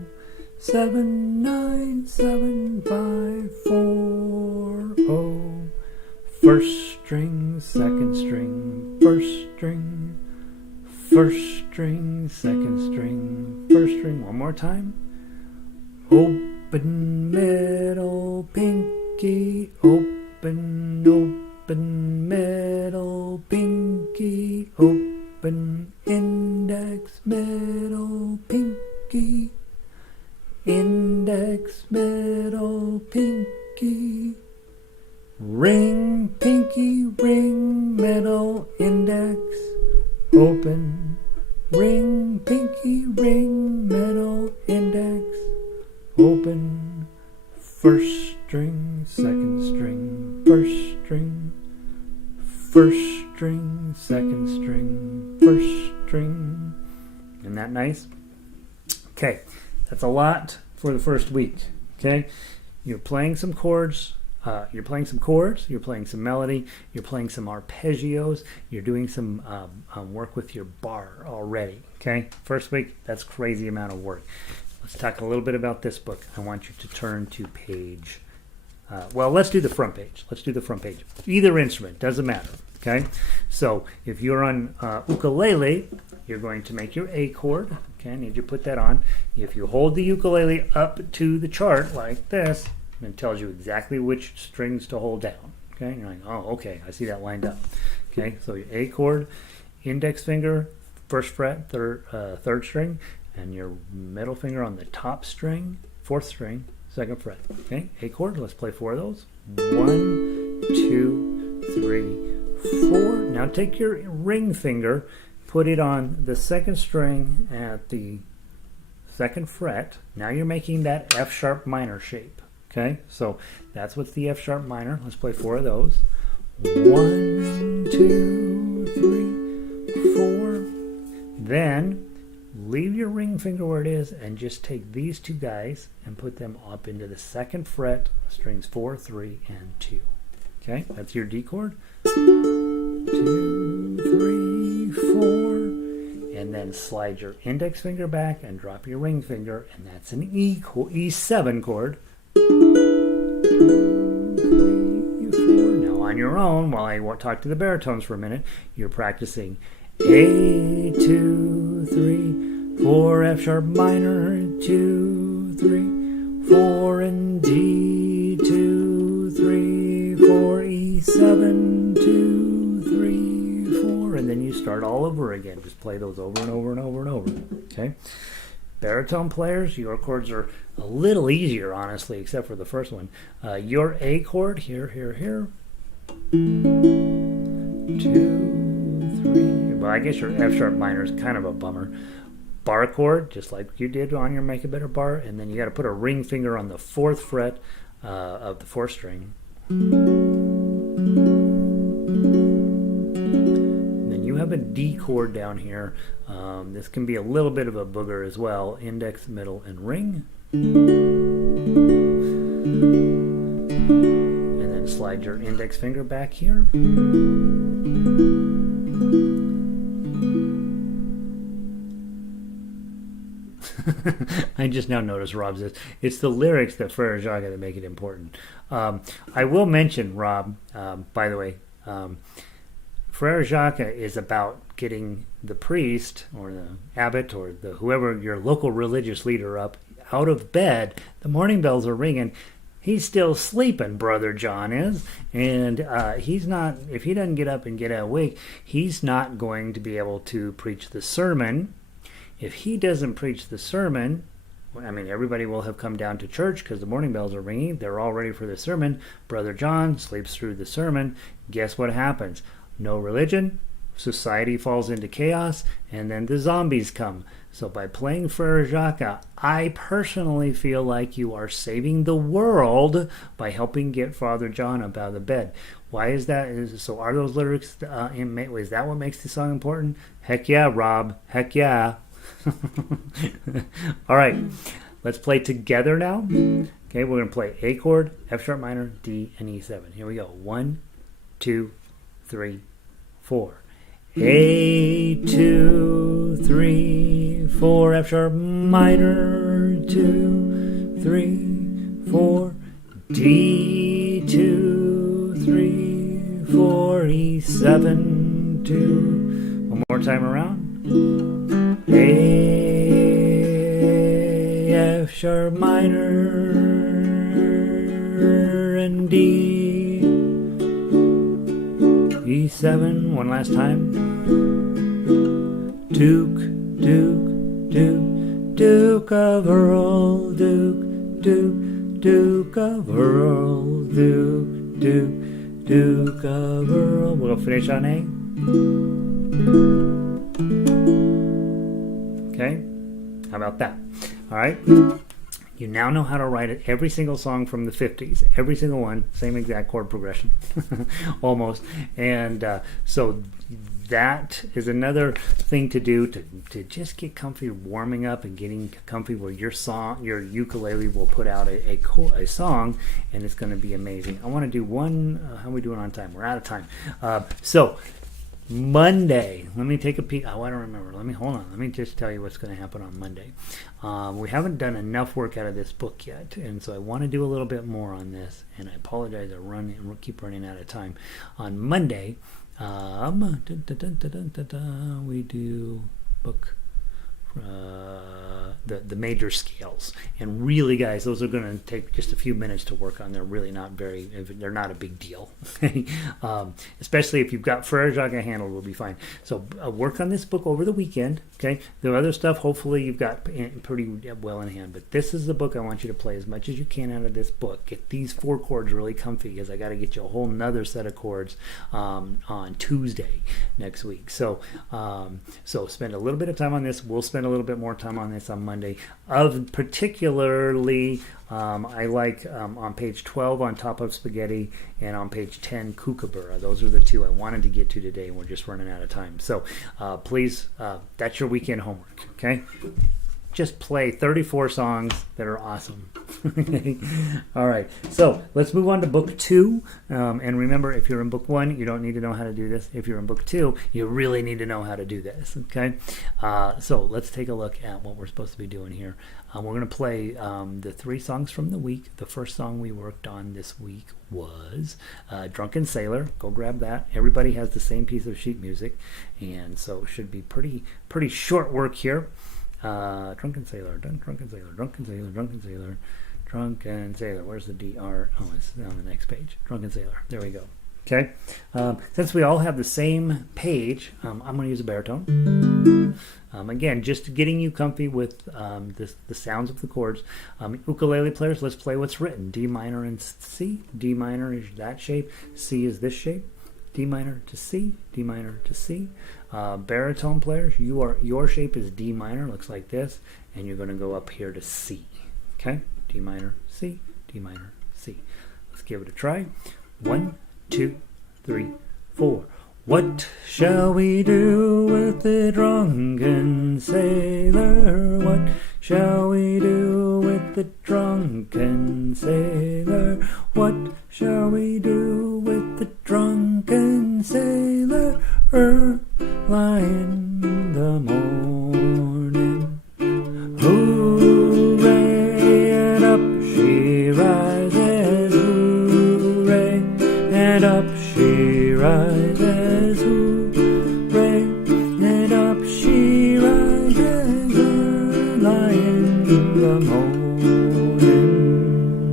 7, 9, 7, 5, 4, oh. First string, second string, first string, first string, second string, first string. One more time. Open, middle, pinky, open, open, middle, pinky, open, index, middle, pinky, index, middle, pinky, ring, pinky, ring, middle, index, open, ring, pinky, ring, middle, index, open, first string, second string, first string, first string, second string, first string. Isn't that nice? Okay, that's a lot for the first week. Okay, you're playing some chords. You're playing some melody, you're playing some arpeggios, you're doing some work with your bar already, okay? First week, that's crazy amount of work. Let's talk a little bit about this book. I want you to turn to page Well, let's do the front page. Let's do the front page. Either instrument, doesn't matter. Okay, so if you're on ukulele, you're going to make your A chord. Okay, I need you to put that on. If you hold the ukulele up to the chart like this, it tells you exactly which strings to hold down. Okay, and you're like, oh, okay, I see that lined up. Okay, so your A chord, index finger, first fret, third string, and your middle finger on the top string, fourth string, second fret. Okay, A chord. Let's play 4 of those. 1, 2, 3, 4. Now take your ring finger, put it on the second string at the second fret. Now you're making that F sharp minor shape. Okay, so that's what's the F sharp minor. Let's play 4 of those. 1, 2, 3, 4. Then leave your ring finger where it is and just take these 2 guys and put them up into the second fret, strings 4, 3, and 2. Okay, that's your D chord. 2, 3, 4, and then slide your index finger back and drop your ring finger, and that's an E7 chord. 2, 3, 4. Now on your own, while I talk to the baritones for a minute, you're practicing A, 2, 3, 4, F sharp minor, 2, 3, 4, and D, 2, 3, 4, E7, 2, 3, 4, and then you start all over again. Just play those over and over and over and over. Okay? Baritone players, your chords are a little easier, honestly, except for the first one. Your A chord, here, 2, 3. Well, I guess your F sharp minor is kind of a bummer. Bar chord, just like you did on your Make a Better Bar, and then you got to put a ring finger on the 4th fret of the 4th string. And then you have a D chord down here. This can be a little bit of a booger as well. Index, middle, and ring. And then slide your index finger back here. I just now noticed Rob says it's the lyrics that Frere Jacques that make it important. I will mention, Rob, by the way, Frere Jacques is about getting the priest or the abbot or the whoever your local religious leader up out of bed. The morning bells are ringing. He's still sleeping, Brother John is, and he's not. If he doesn't get up and get awake, he's not going to be able to preach the sermon. If he doesn't preach the sermon, I mean, everybody will have come down to church because the morning bells are ringing. They're all ready for the sermon. Brother John sleeps through the sermon. Guess what happens? No religion. Society falls into chaos, and then the zombies come. So by playing Frere Jacques, I personally feel like you are saving the world by helping get Father John up out of the bed. Why is that? So are those lyrics, is that what makes the song important? Heck yeah, Rob. Heck yeah. All right, let's play together now. Okay, we're going to play A chord, F sharp minor, D, and E7. Here we go. 1, 2, 3, 4. A, 2, 3, 4, F sharp minor, 2, 3, 4, D, 2, 3, 4, E7, 2. One more time around. A, F sharp minor, and D, E7. One last time. Duke, Duke, Duke, Duke of Earl, Duke, Duke, Duke of Earl, Duke, Duke, Duke of Earl. We'll finish on A. Okay, how about that? All right, you now know how to write every single song from the 50s, every single one, same exact chord progression, almost. And so that is another thing to do to just get comfy, warming up and getting comfy where your ukulele will put out a song, and it's going to be amazing. I want to do one. How are we doing on time? We're out of time. So Monday. Let me take a peek. Oh, I don't remember. Hold on. Let me just tell you what's going to happen on Monday. We haven't done enough work out of this book yet, and so I want to do a little bit more on this. And I apologize. I keep running out of time. On Monday, we do book. The major scales, and really, guys, those are going to take just a few minutes to work on. They're really they're not a big deal. Especially if you've got Frere Jacques handled, will be fine. So work on this book over the weekend. Okay, the other stuff hopefully you've got pretty well in hand, but this is the book I want you to play as much as you can out of this book. Get these 4 chords really comfy, because I got to get you a whole nother set of chords on Tuesday next week. So spend a little bit of time on this. We'll spend a little bit more time on this on Monday. Particularly, I like on page 12 on top of spaghetti, and on page 10 kookaburra. Those are the 2 I wanted to get to today, and we're just running out of time. So please, that's your weekend homework. Okay, just play 34 songs that are awesome. All right, so let's move on to book 2. And remember, if you're in book 1, you don't need to know how to do this. If you're in book 2, you really need to know how to do this. Okay, so let's take a look at what we're supposed to be doing here. We're going to play the 3 songs from the week. The first song we worked on this week was Drunken Sailor. Go grab that. Everybody has the same piece of sheet music, and so it should be pretty short work here. Drunken Sailor, Drunken Sailor, Drunken Sailor, Drunken Sailor, Drunken Sailor. Where's the DR? Oh, it's on the next page. Drunken Sailor. There we go. Okay. Since we all have the same page, I'm going to use a baritone. Again, just getting you comfy with the sounds of the chords. Ukulele players, let's play what's written. D minor and C. D minor is that shape. C is this shape. D minor to C. D minor to C. Baritone players, your shape is D minor, looks like this, and you're going to go up here to C. Okay, D minor, C, D minor, C. Let's give it a try. 1, 2, 3, 4. What shall we do with the drunken sailor? What shall we do with the drunken sailor? What shall we do with the drunken sailor? Lie in the morning. Hooray, and up she rises. Hooray, and up she rises. Hooray, and up she rises. Lie in the morning.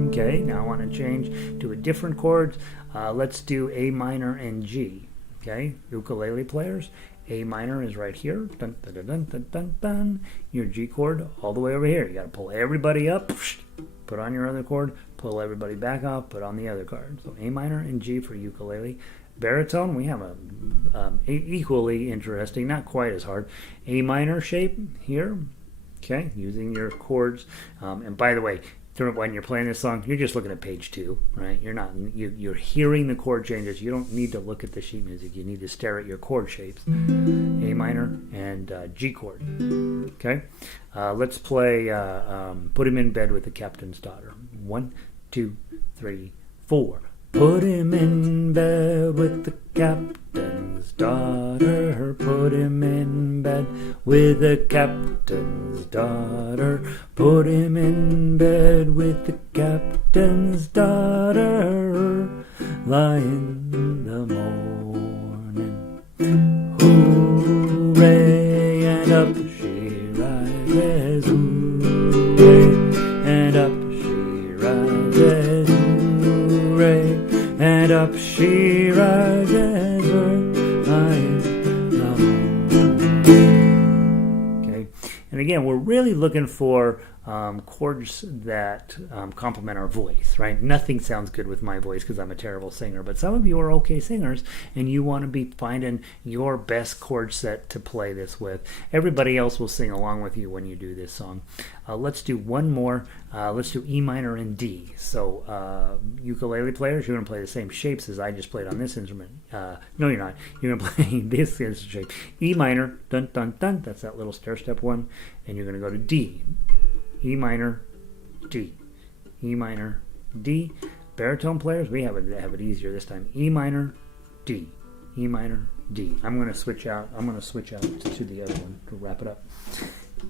Okay, now I want to change to a different chord. Let's do A minor and G. Okay, ukulele players, A minor is right here. Dun, dun, dun, dun, dun, dun, dun. Your G chord all the way over here. You got to pull everybody up, put on your other chord, pull everybody back off, put on the other card. So A minor and G for ukulele. Baritone, we have a equally interesting, not quite as hard, A minor shape here. Okay, using your chords. And by the way, when you're playing this song, you're just looking at page 2, right? You're hearing the chord changes. You don't need to look at the sheet music. You need to stare at your chord shapes. A minor and G chord. Okay, let's play Put Him in Bed with the Captain's Daughter. 1, 2, 3, 4. Put him in bed with the captain's daughter. Put him in bed with the captain's daughter. Put him in bed with the captain's daughter. Lie in the morning. Hooray, and up she rises. Hooray, and up she rises. Hooray, and up she rises. Okay, and again, we're really looking for chords that complement our voice, right? Nothing sounds good with my voice because I'm a terrible singer, but some of you are okay singers and you want to be finding your best chord set to play this with. Everybody else will sing along with you when you do this song. Let's do one more. Let's do E minor and D. So ukulele players, you're going to play the same shapes as I just played on this instrument. No, you're not. You're going to play this shape. E minor, dun dun dun, that's that little stair step one, and you're going to go to D. E minor, D. E minor, D. Baritone players, we have it easier this time. E minor, D. E minor, D. I'm going to switch out to the other one to wrap it up.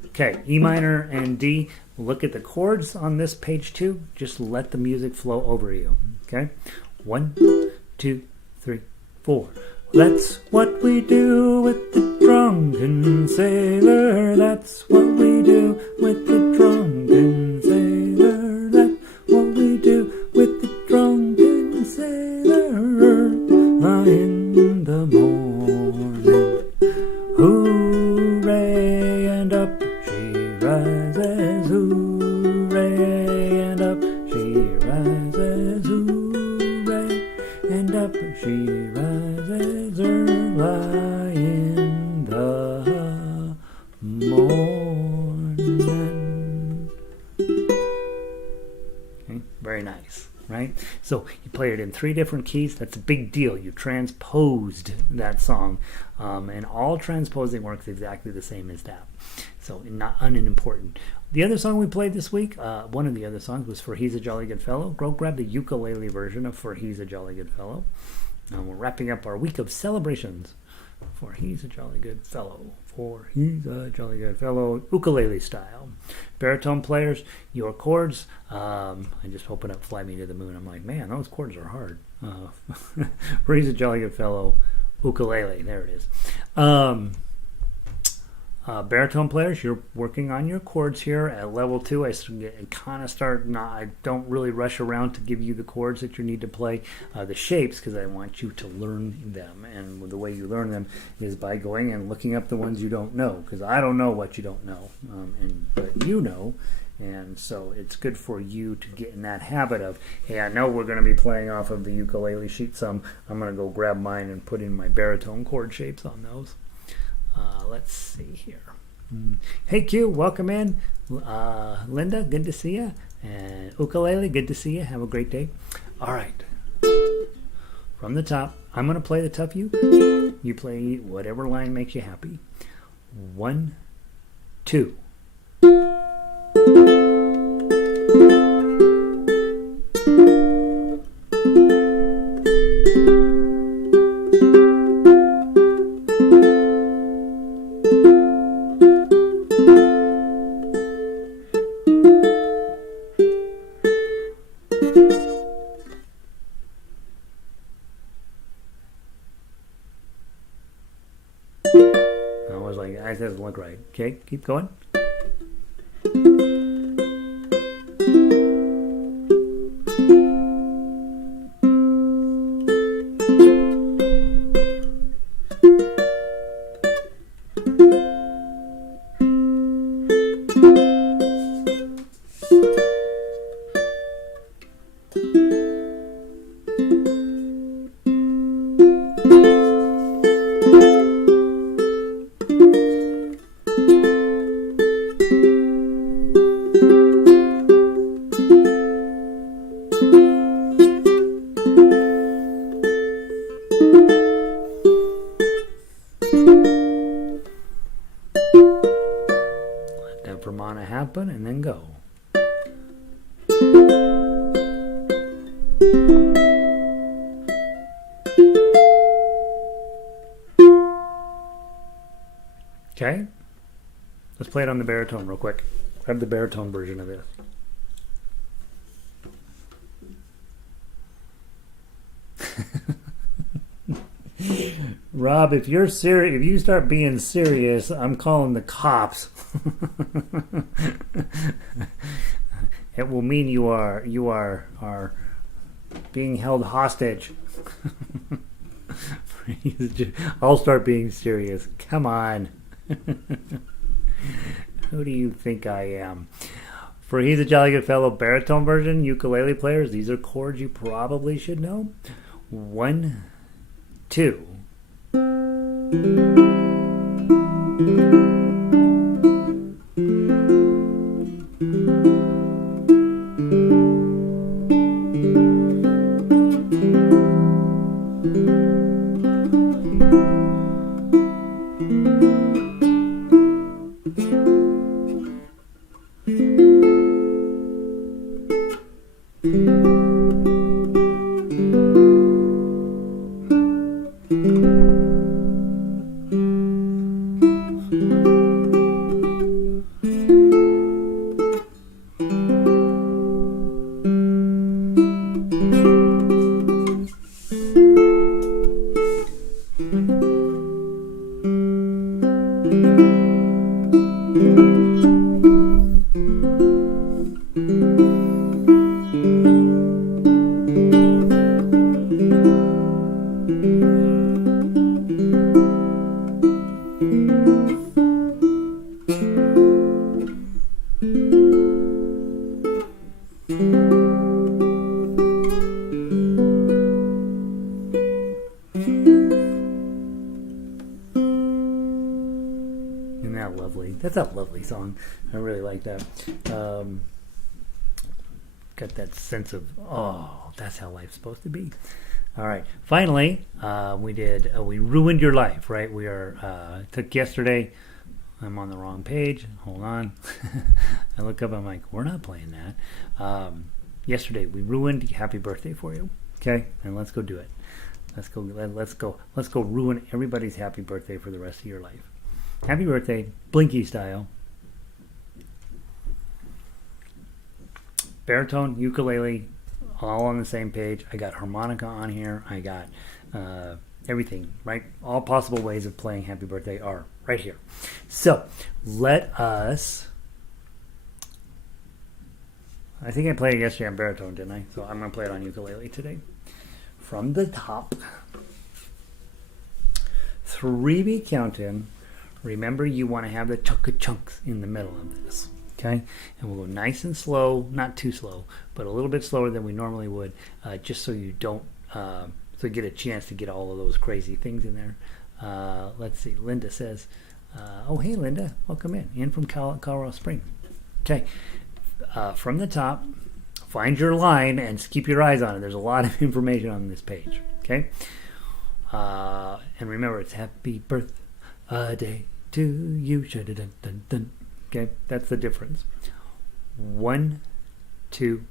Okay, E minor and D. Look at the chords on this page 2. Just let the music flow over you. Okay? 1, 2, 3, 4. That's what we do with the drunken sailor. That's what we do with the drunken sailor. That's what we do with the drunken sailor. In the morning, hooray, and up she rises. Hooray, and up she rises. Hooray, and up she rises early in the morning. Okay, very nice. Right? So you play it in 3 different keys. That's a big deal. You transposed that song. And all transposing works exactly the same as that. So not unimportant. The other song we played this week, one of the other songs was For He's a Jolly Good Fellow. Go grab the ukulele version of For He's a Jolly Good Fellow. We're wrapping up our week of celebrations. For He's a Jolly Good Fellow. For He's a Jolly Good Fellow. Ukulele style. Baritone players, your chords. I just opened up Fly Me to the Moon. I'm like, man, those chords are hard. For He's a Jolly Good Fellow. Ukulele. There it is. Baritone players, you're working on your chords here at level 2. I don't really rush around to give you the chords that you need to play, the shapes, because I want you to learn them. And the way you learn them is by going and looking up the ones you don't know, because I don't know what you don't know, but you know. And so it's good for you to get in that habit of, hey, I know we're going to be playing off of the ukulele sheet some. I'm going to go grab mine and put in my baritone chord shapes on those. Let's see here. Hey Q, welcome in. Linda, good to see you. And ukulele, good to see you. Have a great day. All right. From the top, I'm going to play the tough U. You play whatever line makes you happy. 1, 2. That doesn't look right. Okay, keep going. Happen and then go. Okay, let's play it on the baritone real quick. Grab the baritone version of this. Rob, if you're serious, if you start being serious, I'm calling the cops. It will mean you are being held hostage. I'll start being serious. Come on. Who do you think I am? For He's a Jolly Good Fellow baritone version, ukulele players, these are chords you probably should know. 1, 2. lovely. That's a lovely song. I really like that. Got that sense of, oh, that's how life's supposed to be. All right. Finally, we ruined your life, right? We took yesterday. I'm on the wrong page. Hold on. I look up. I'm like, we're not playing that. Yesterday we ruined Happy Birthday for you. Okay, and let's go do it. Let's go ruin everybody's happy birthday for the rest of your life. Happy birthday, Blinky style. Baritone, ukulele, all on the same page. I got harmonica on here. I got everything, right? All possible ways of playing Happy Birthday are right here. So let us. I think I played it yesterday on baritone, didn't I? So I'm going to play it on ukulele today. From the top, 3-beat count-in. Remember, you want to have the chunks in the middle of this. Okay, and we'll go nice and slow, not too slow, but a little bit slower than we normally would, just so you don't, so you get a chance to get all of those crazy things in there. Let's see. Linda says, "Oh, hey, Linda, welcome in from Colorado Springs." Okay, from the top, find your line and keep your eyes on it. There's a lot of information on this page. Okay, and remember, it's happy birthday to you. Dun. Okay, that's the difference. 1, 2,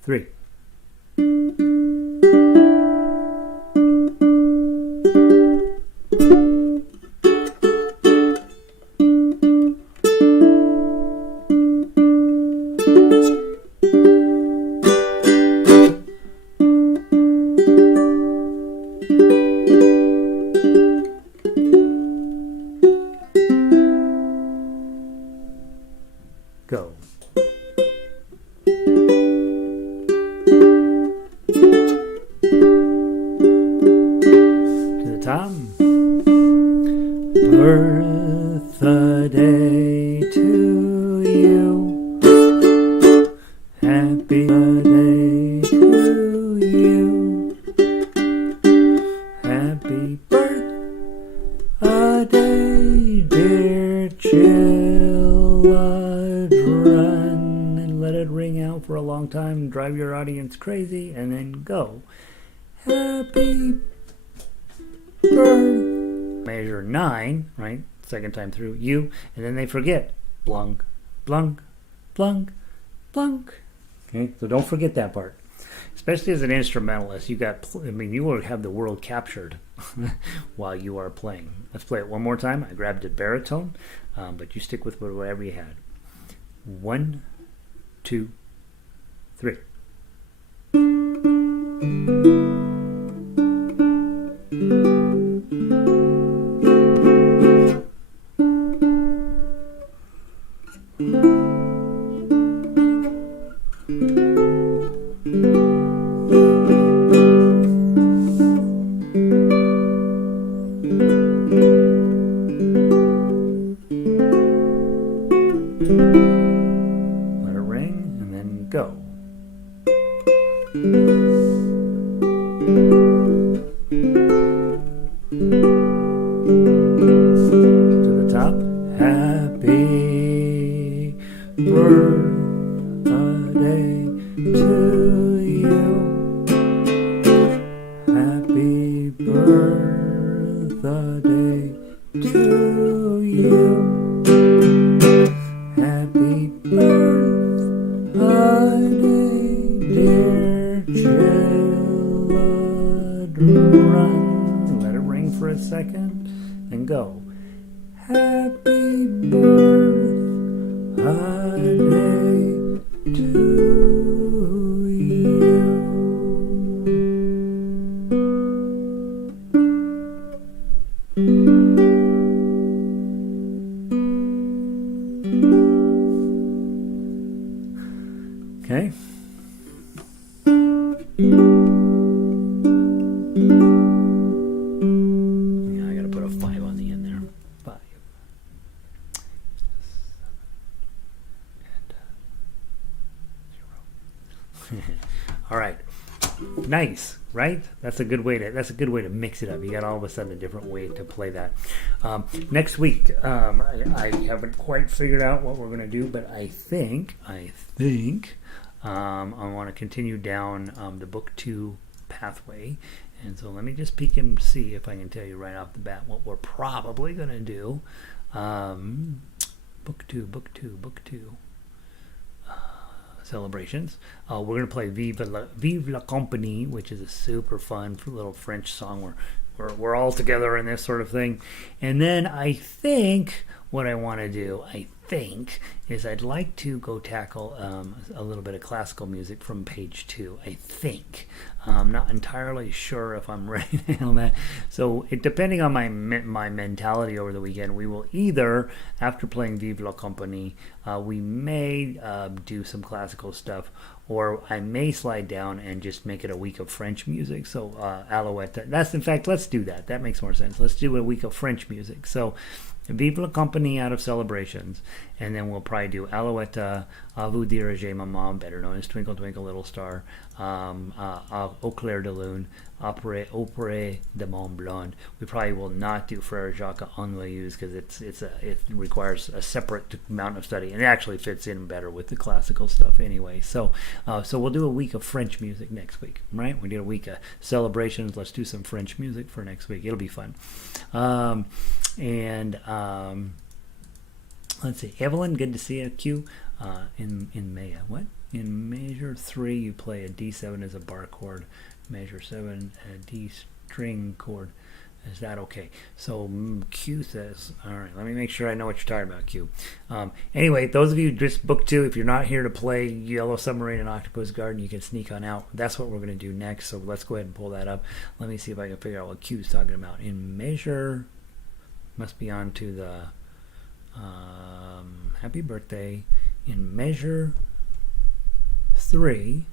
3. Go. To the top. Birthday to you. Happy birthday to you. Happy birthday, dear children. And let it ring out for a long time. Drive your audience crazy and then go. Happy birthday. Measure 9, right? Second time through, you, and then they forget. Blunk, blunk, blunk, blunk. Okay, so don't forget that part. Especially as an instrumentalist, you will have the world captured while you are playing. Let's play it one more time. I grabbed a baritone, but you stick with whatever you had. 1, 2, 3. Let it ring and then go. To the top. Happy birthday to you. Happy birthday to you. Happy birthday, dear children. Let it ring for a second and go. Happy birthday to you. Okay. Yeah, I gotta put a 5 on the end there. 5. And 0. All right. Nice. right? That's a good way to mix it up. You got all of a sudden a different way to play that. Next week, I haven't quite figured out what we're going to do, but I think I want to continue down the book 2 pathway. And so let me just peek and see if I can tell you right off the bat what we're probably going to do. Book two. Celebrations. We're going to play Vive la Compagnie, which is a super fun little French song where we're all together in this sort of thing. And then I think what I want to do, is I'd like to go tackle a little bit of classical music from page 2. I think. I'm not entirely sure if I'm ready to handle that. So depending on my mentality over the weekend, we will either, after playing Vive la Compagnie, we may do some classical stuff, or I may slide down and just make it a week of French music. So Alouette. Let's do that. That makes more sense. Let's do a week of French music. So Vive la Compagnie out of Celebrations, and then we'll probably do Alouette, À vous diriger maman, better known as Twinkle Twinkle Little Star, Au clair de lune, Auprès de mon blonde. We probably will not do Frère Jacques Ennuyeuse because it requires a separate amount of study, and it actually fits in better with the classical stuff anyway. So we'll do a week of French music next week, right? We did a week of Celebrations. Let's do some French music for next week. It'll be fun. Let's see, Evelyn, good to see you. Q, in Maya. What? In measure 3, you play a D7 as a bar chord. Measure 7, a D string chord. Is that okay? So Q says, all right, let me make sure I know what you're talking about, Q. Anyway, those of you just book 2, if you're not here to play Yellow Submarine and Octopus Garden, you can sneak on out. That's what we're going to do next, so let's go ahead and pull that up. Let me see if I can figure out what Q's talking about. In measure, must be on to the happy birthday. In measure 3,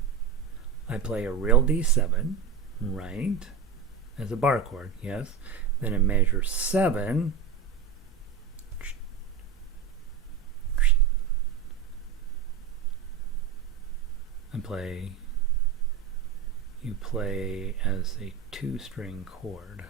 I play a real D7, right, as a bar chord, yes. Then in measure 7, you play as a 2-string chord.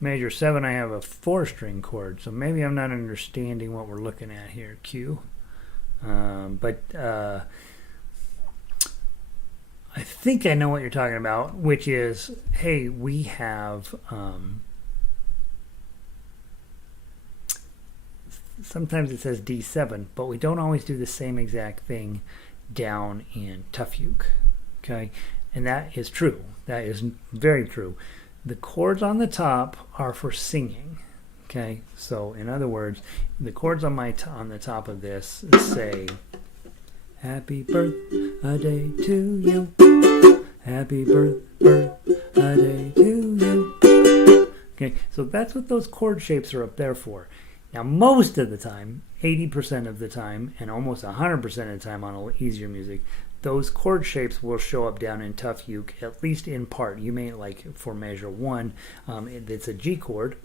Measure 7, I have a 4-string chord, so maybe I'm not understanding what we're looking at here, Q. But I think I know what you're talking about, which is, hey, we have sometimes it says D7, but we don't always do the same exact thing down in tough uke, okay? And that is true. That is very true. The chords on the top are for singing, okay? So in other words, the chords on the top of this say, happy birthday to you, happy birthday to you. Okay, so that's what those chord shapes are up there for. Now, most of the time, 80% of the time, and almost 100% of the time on easier music, those chord shapes will show up down in tough uke, at least in part. You may, like for measure 1, it's a G chord,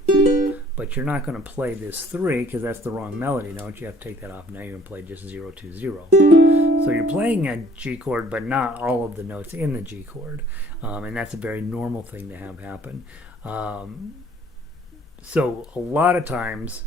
but you're not going to play this 3 because that's the wrong melody note. You have to take that off. Now you're going to play just 0, 2, 0. So you're playing a G chord, but not all of the notes in the G chord. And that's a very normal thing to have happen. So a lot of times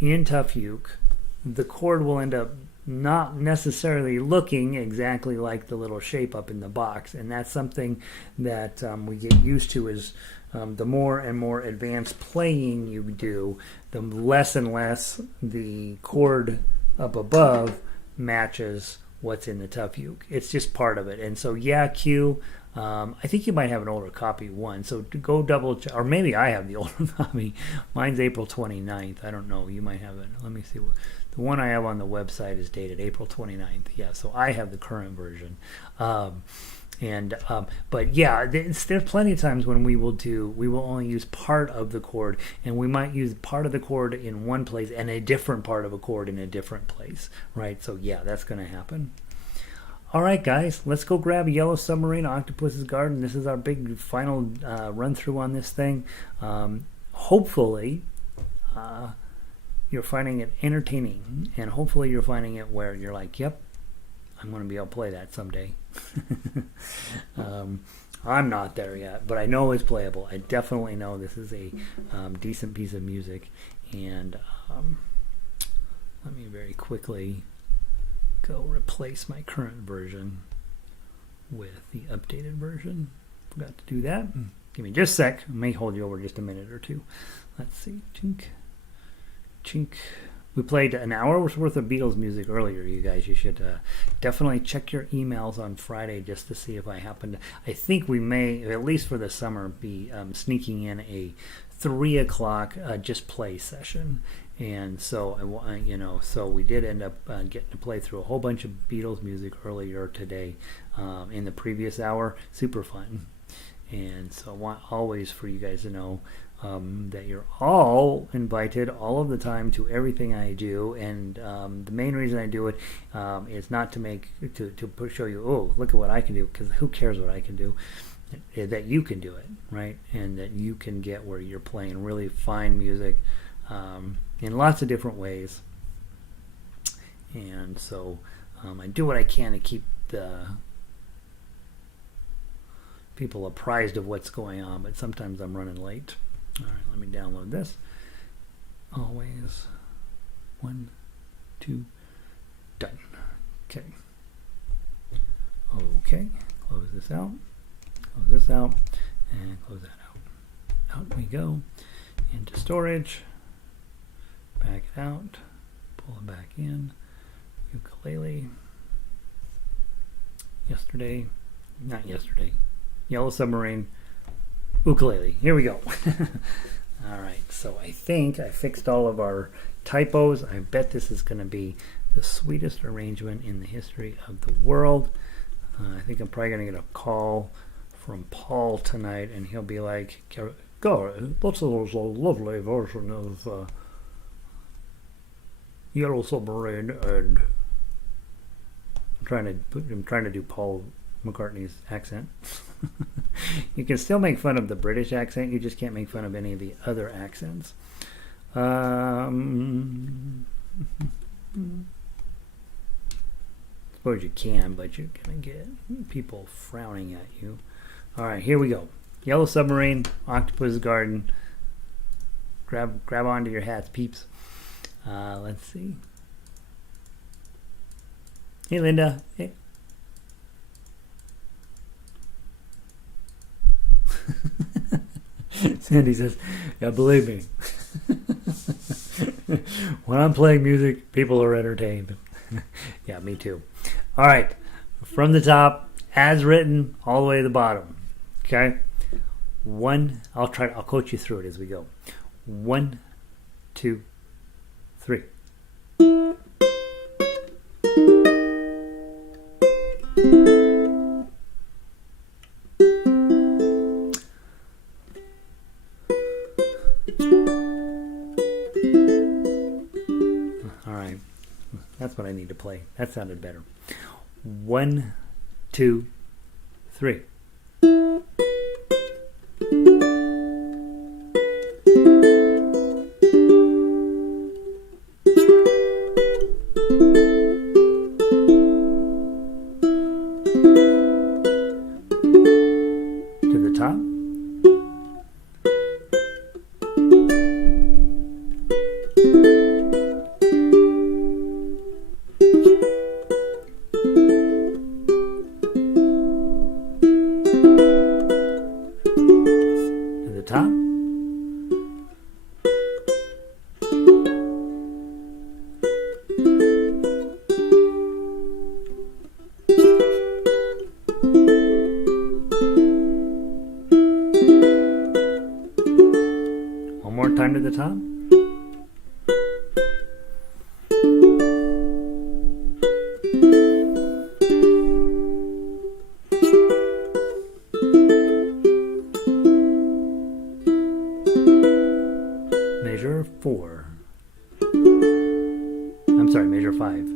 in tough uke, the chord will end up not necessarily looking exactly like the little shape up in the box, and that's something that we get used to is the more and more advanced playing you do, the less and less the chord up above matches what's in the tough uke. It's just part of it. And so yeah, Q, I think you might have an older copy one, so to go double check, or maybe I have the older copy. Mine's April 29th. I don't know, you might have it. Let me see. The one I have on the website is dated April 29th. Yeah, so I have the current version. But yeah, there's plenty of times when we will only use part of the chord, and we might use part of the chord in one place and a different part of a chord in a different place, right? So yeah, that's going to happen. All right, guys, let's go grab a Yellow Submarine, Octopus's Garden. This is our big final run through on this thing. Hopefully, you're finding it entertaining, and hopefully you're finding it where you're like, yep, I'm going to be able to play that someday. I'm not there yet, but I know it's playable. I definitely know this is a decent piece of music. And let me very quickly go replace my current version with the updated version. Forgot to do that. Give me just a sec. I may hold you over just a minute or two. Let's see. Chink. Chink. We played an hour's worth of Beatles music earlier, you guys. You should definitely check your emails on Friday just to see if I happen to... I think we may, at least for the summer, be sneaking in a 3 o'clock just play session. And so, so we did end up getting to play through a whole bunch of Beatles music earlier today in the previous hour. Super fun. And so I want always for you guys to know that you're all invited all of the time to everything I do, and the main reason I do it is not to make to show you, oh, look at what I can do, because who cares what I can do, that you can do it, right? And that you can get where you're playing really fine music in lots of different ways. And so I do what I can to keep the people apprised of what's going on, but sometimes I'm running late. All right, let me download this. Always 1, 2, done. Okay. Okay, close this out, and close that out. Out we go. Into storage. Back it out. Pull it back in. Ukulele. Not yesterday. Yellow Submarine. Ukulele. Here we go. All right, so I think I fixed all of our typos. I bet this is going to be the sweetest arrangement in the history of the world. I think I'm probably going to get a call from Paul tonight, and he'll be like, "Gary, that's a lovely version of Yellow Submarine," and I'm trying to do Paul McCartney's accent. You can still make fun of the British accent, you just can't make fun of any of the other accents. Suppose you can, but you're gonna get people frowning at you. Alright, here we go. Yellow Submarine, Octopus Garden. Grab onto your hats, peeps. Let's see. Hey, Linda. Hey. Sandy says, yeah, believe me. When I'm playing music, people are entertained. Yeah, me too. All right. From the top, as written, all the way to the bottom. Okay? I'll coach you through it as we go. 1, 2, 3. That's what I need to play. That sounded better. 1, 2, 3. To the top. Time to the top. Measure 4. I'm sorry, measure 5.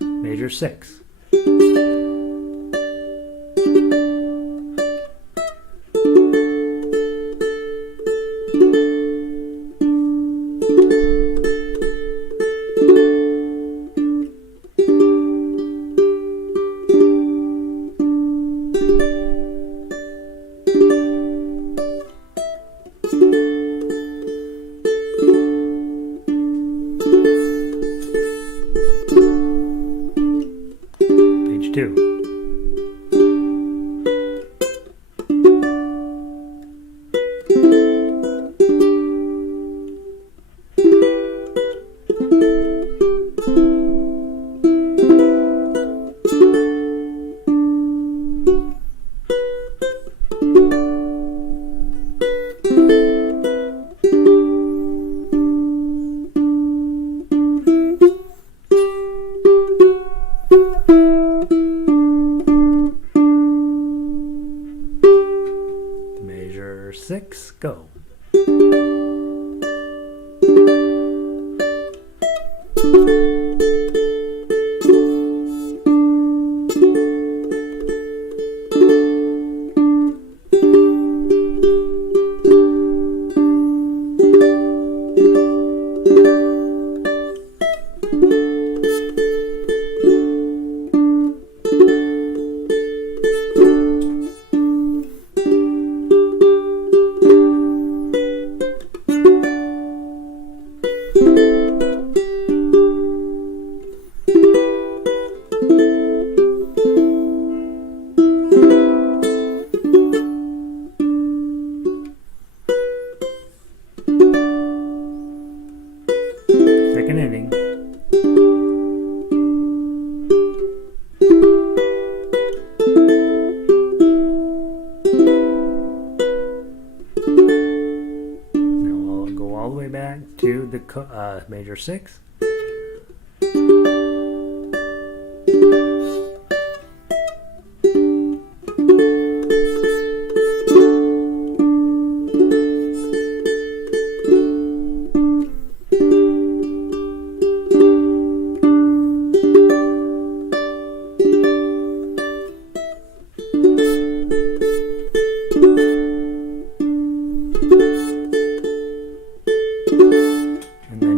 Measure 6. 2. Measure 6, go. Second inning. Now I'll go all the way back to the major 6.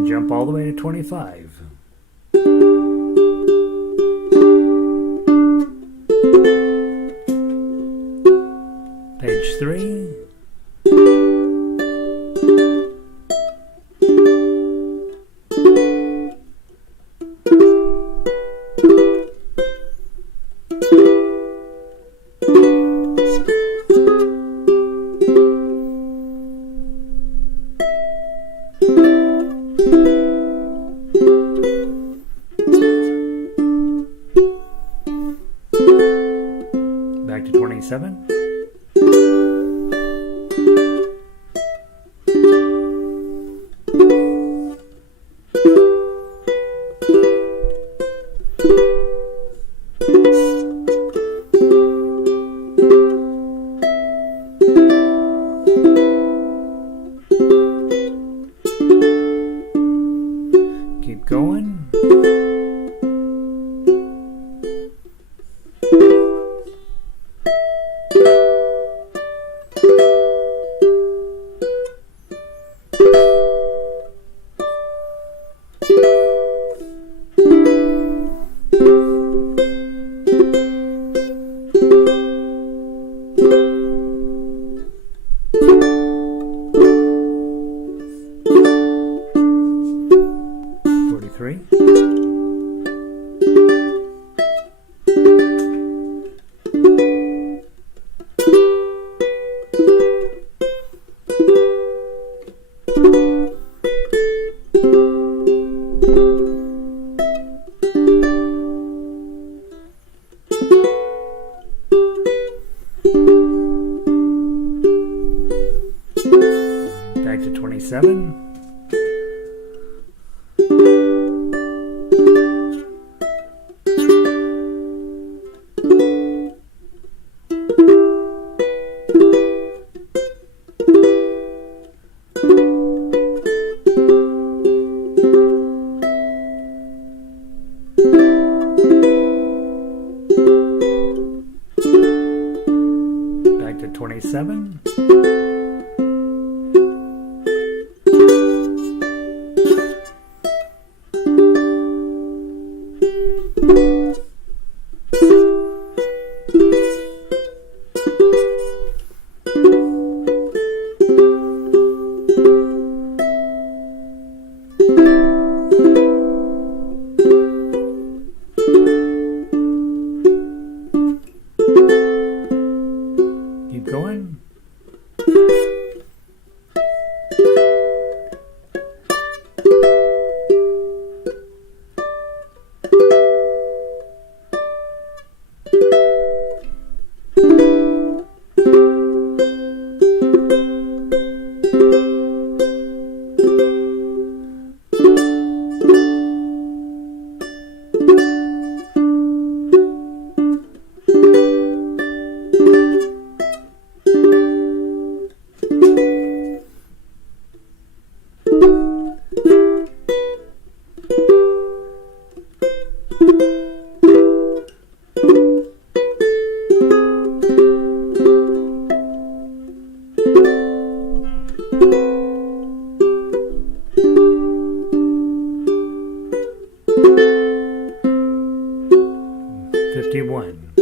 Jump all the way to 25. Page 3. Back to 27. Keep going. Back to 27. Back to 27. 51.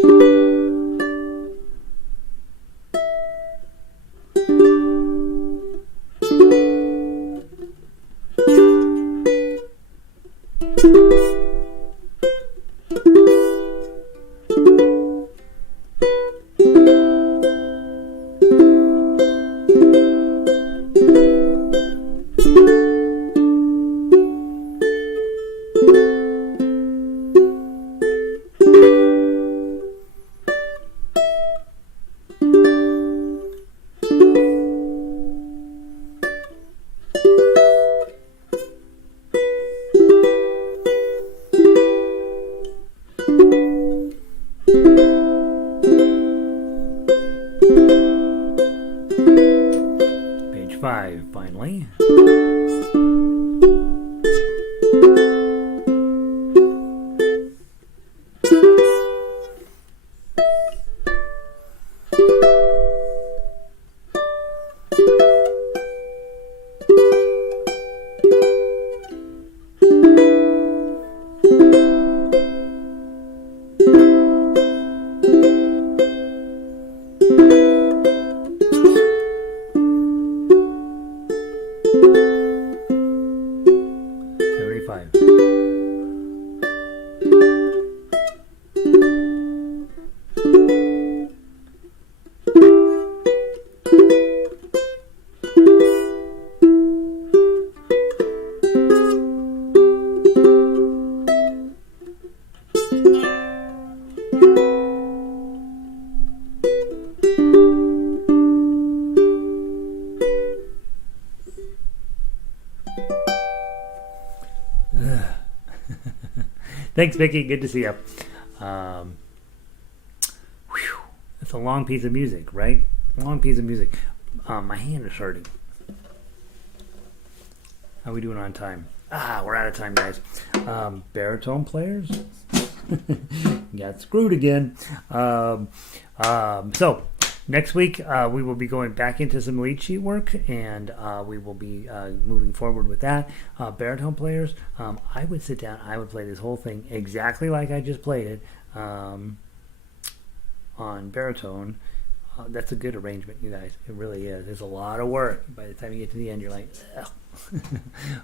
Page 5, finally. Thanks, Vicky. Good to see you. That's a long piece of music, right? Long piece of music. My hand is hurting. How are we doing on time? We're out of time, guys. Baritone players? Got screwed again. So, next week, we will be going back into some lead sheet work, and we will be moving forward with that. Baritone players, I would sit down, I would play this whole thing exactly like I just played it on baritone. That's a good arrangement, you guys. It really is. It's a lot of work. By the time you get to the end, you're like, ugh.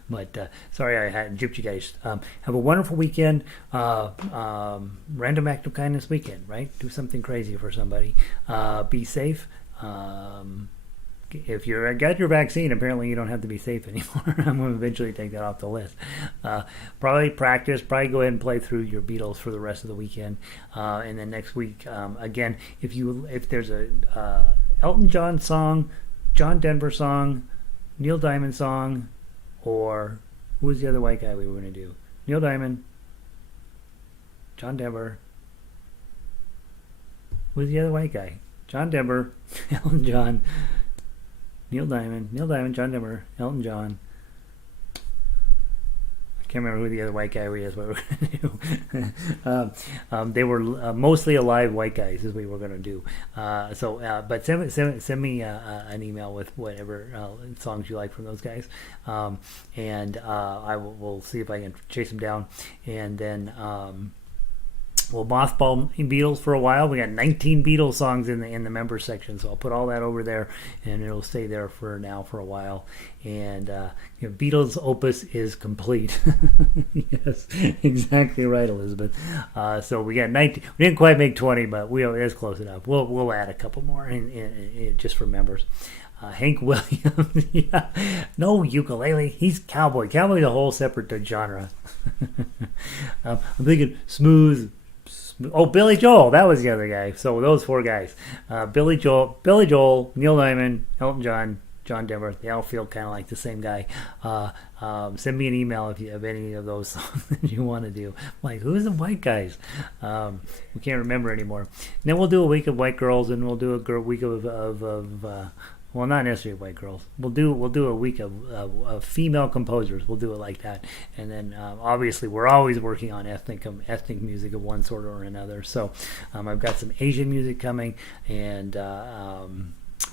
But sorry I had gypped you guys. Have a wonderful weekend. Random act of kindness weekend, right? Do something crazy for somebody. Be safe. If you got your vaccine, apparently you don't have to be safe anymore. I'm going to eventually take that off the list. Probably practice. Probably go ahead and play through your Beatles for the rest of the weekend. And then next week, again, if there's a Elton John song, John Denver song, Neil Diamond song, or who was the other white guy we were going to do? Neil Diamond, John Denver. Who was the other white guy? John Denver, Elton John, Neil Diamond, John Denver, Elton John. I can't remember who the other white guy was. What we were going to do. They were mostly alive white guys, is what we were going to do. But send me an email with whatever songs you like from those guys, and we'll see if I can chase them down, and then. We'll mothball Beatles for a while. We got 19 Beatles songs in the members section, so I'll put all that over there, and it'll stay there for a while. And Beatles opus is complete. Yes, exactly right, Elizabeth. So we got 19. We didn't quite make 20, but it's close enough. We'll add a couple more in just for members. Hank Williams, yeah. No ukulele. He's cowboy. Cowboy's a whole separate genre. I'm thinking smooth. Oh, Billy Joel. That was the other guy. So those four guys. Billy Joel, Neil Diamond, Elton John, John Denver. They all feel kind of like the same guy. Send me an email if you have any of those songs that you want to do. Like, who's the white guys? We can't remember anymore. And then we'll do a week of white girls, and we'll do a week of well, not necessarily white girls. We'll do a week of female composers. We'll do it like that, and then obviously we're always working on ethnic music of one sort or another. So I've got some Asian music coming, and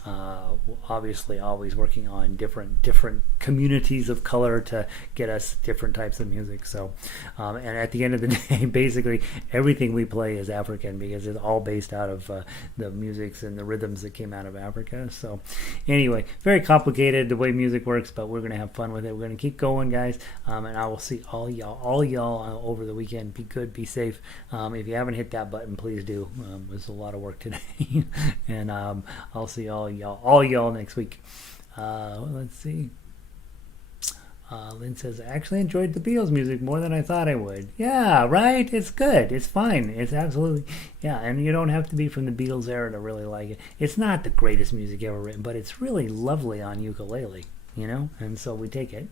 Obviously always working on different communities of color to get us different types of music. So and at the end of the day, basically everything we play is African because it's all based out of the musics and the rhythms that came out of Africa. So anyway, very complicated the way music works, but we're gonna have fun with it. We're gonna keep going, guys, and I will see all y'all over the weekend. Be good, be safe. If you haven't hit that button, please do. There's a lot of work today, and I'll see all y'all next week. Let's see. Lynn says, I actually enjoyed the Beatles music more than I thought I would. Yeah, right? It's good. It's fine. It's absolutely, yeah, and you don't have to be from the Beatles era to really like it. It's not the greatest music ever written, but it's really lovely on ukulele, and so we take it.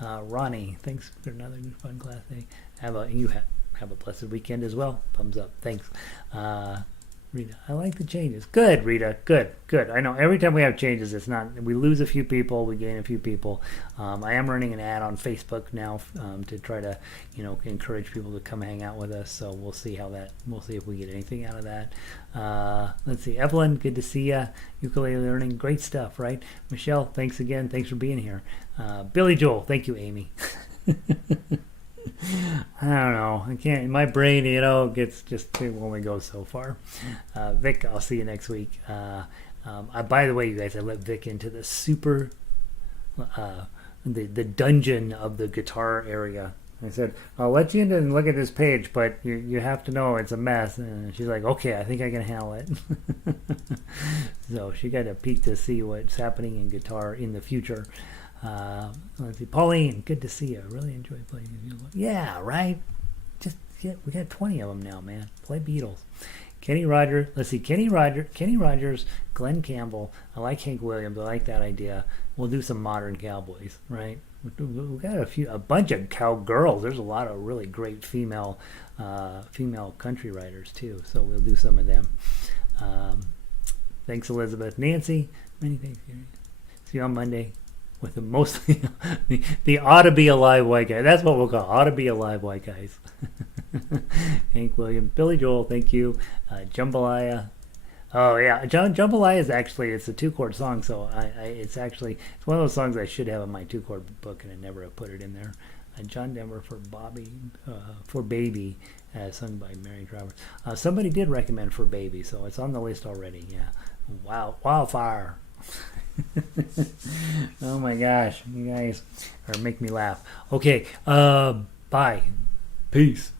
Ronnie, thanks for another good fun class day. Have a blessed weekend as well. Thumbs up. Thanks. Rita, I like the changes. Good, Rita. Good. I know every time we have changes, we lose a few people, we gain a few people. I am running an ad on Facebook now to try to, encourage people to come hang out with us. So we'll see if we get anything out of that. Let's see. Evelyn, good to see you. Ukulele learning, great stuff, right? Michelle, thanks again. Thanks for being here. Billy Joel, thank you, Amy. I don't know. I can't. My brain, gets it only goes so far. Vic, I'll see you next week. By the way, you guys, I let Vic into the the dungeon of the guitar area. I said, I'll let you in and look at this page, but you have to know it's a mess. And she's like, okay, I think I can handle it. So she got a peek to see what's happening in guitar in the future. Let's see, Pauline, good to see you. I really enjoy playing. Yeah, right. We got 20 of them now, man. Play Beatles. Kenny Rogers. Let's see, Kenny Rogers, Glenn Campbell. I like Hank Williams. I like that idea. We'll do some modern cowboys, right? We got a bunch of cowgirls. There's a lot of really great female country writers too. So we'll do some of them. Thanks, Elizabeth. Nancy, many thanks. See you on Monday. With the mostly the ought to be alive white guy. That's what we'll call ought to be alive white guys. Hank Williams, Billy Joel, thank you. Jambalaya. Oh yeah, Jambalaya is actually it's a 2-chord song, so it's one of those songs I should have in my 2-chord book, and I never have put it in there. John Denver for Baby, sung by Mary Travers. Somebody did recommend For Baby, so it's on the list already. Yeah, Wildfire. Oh my gosh, you guys are make me laugh. Okay, bye. Peace.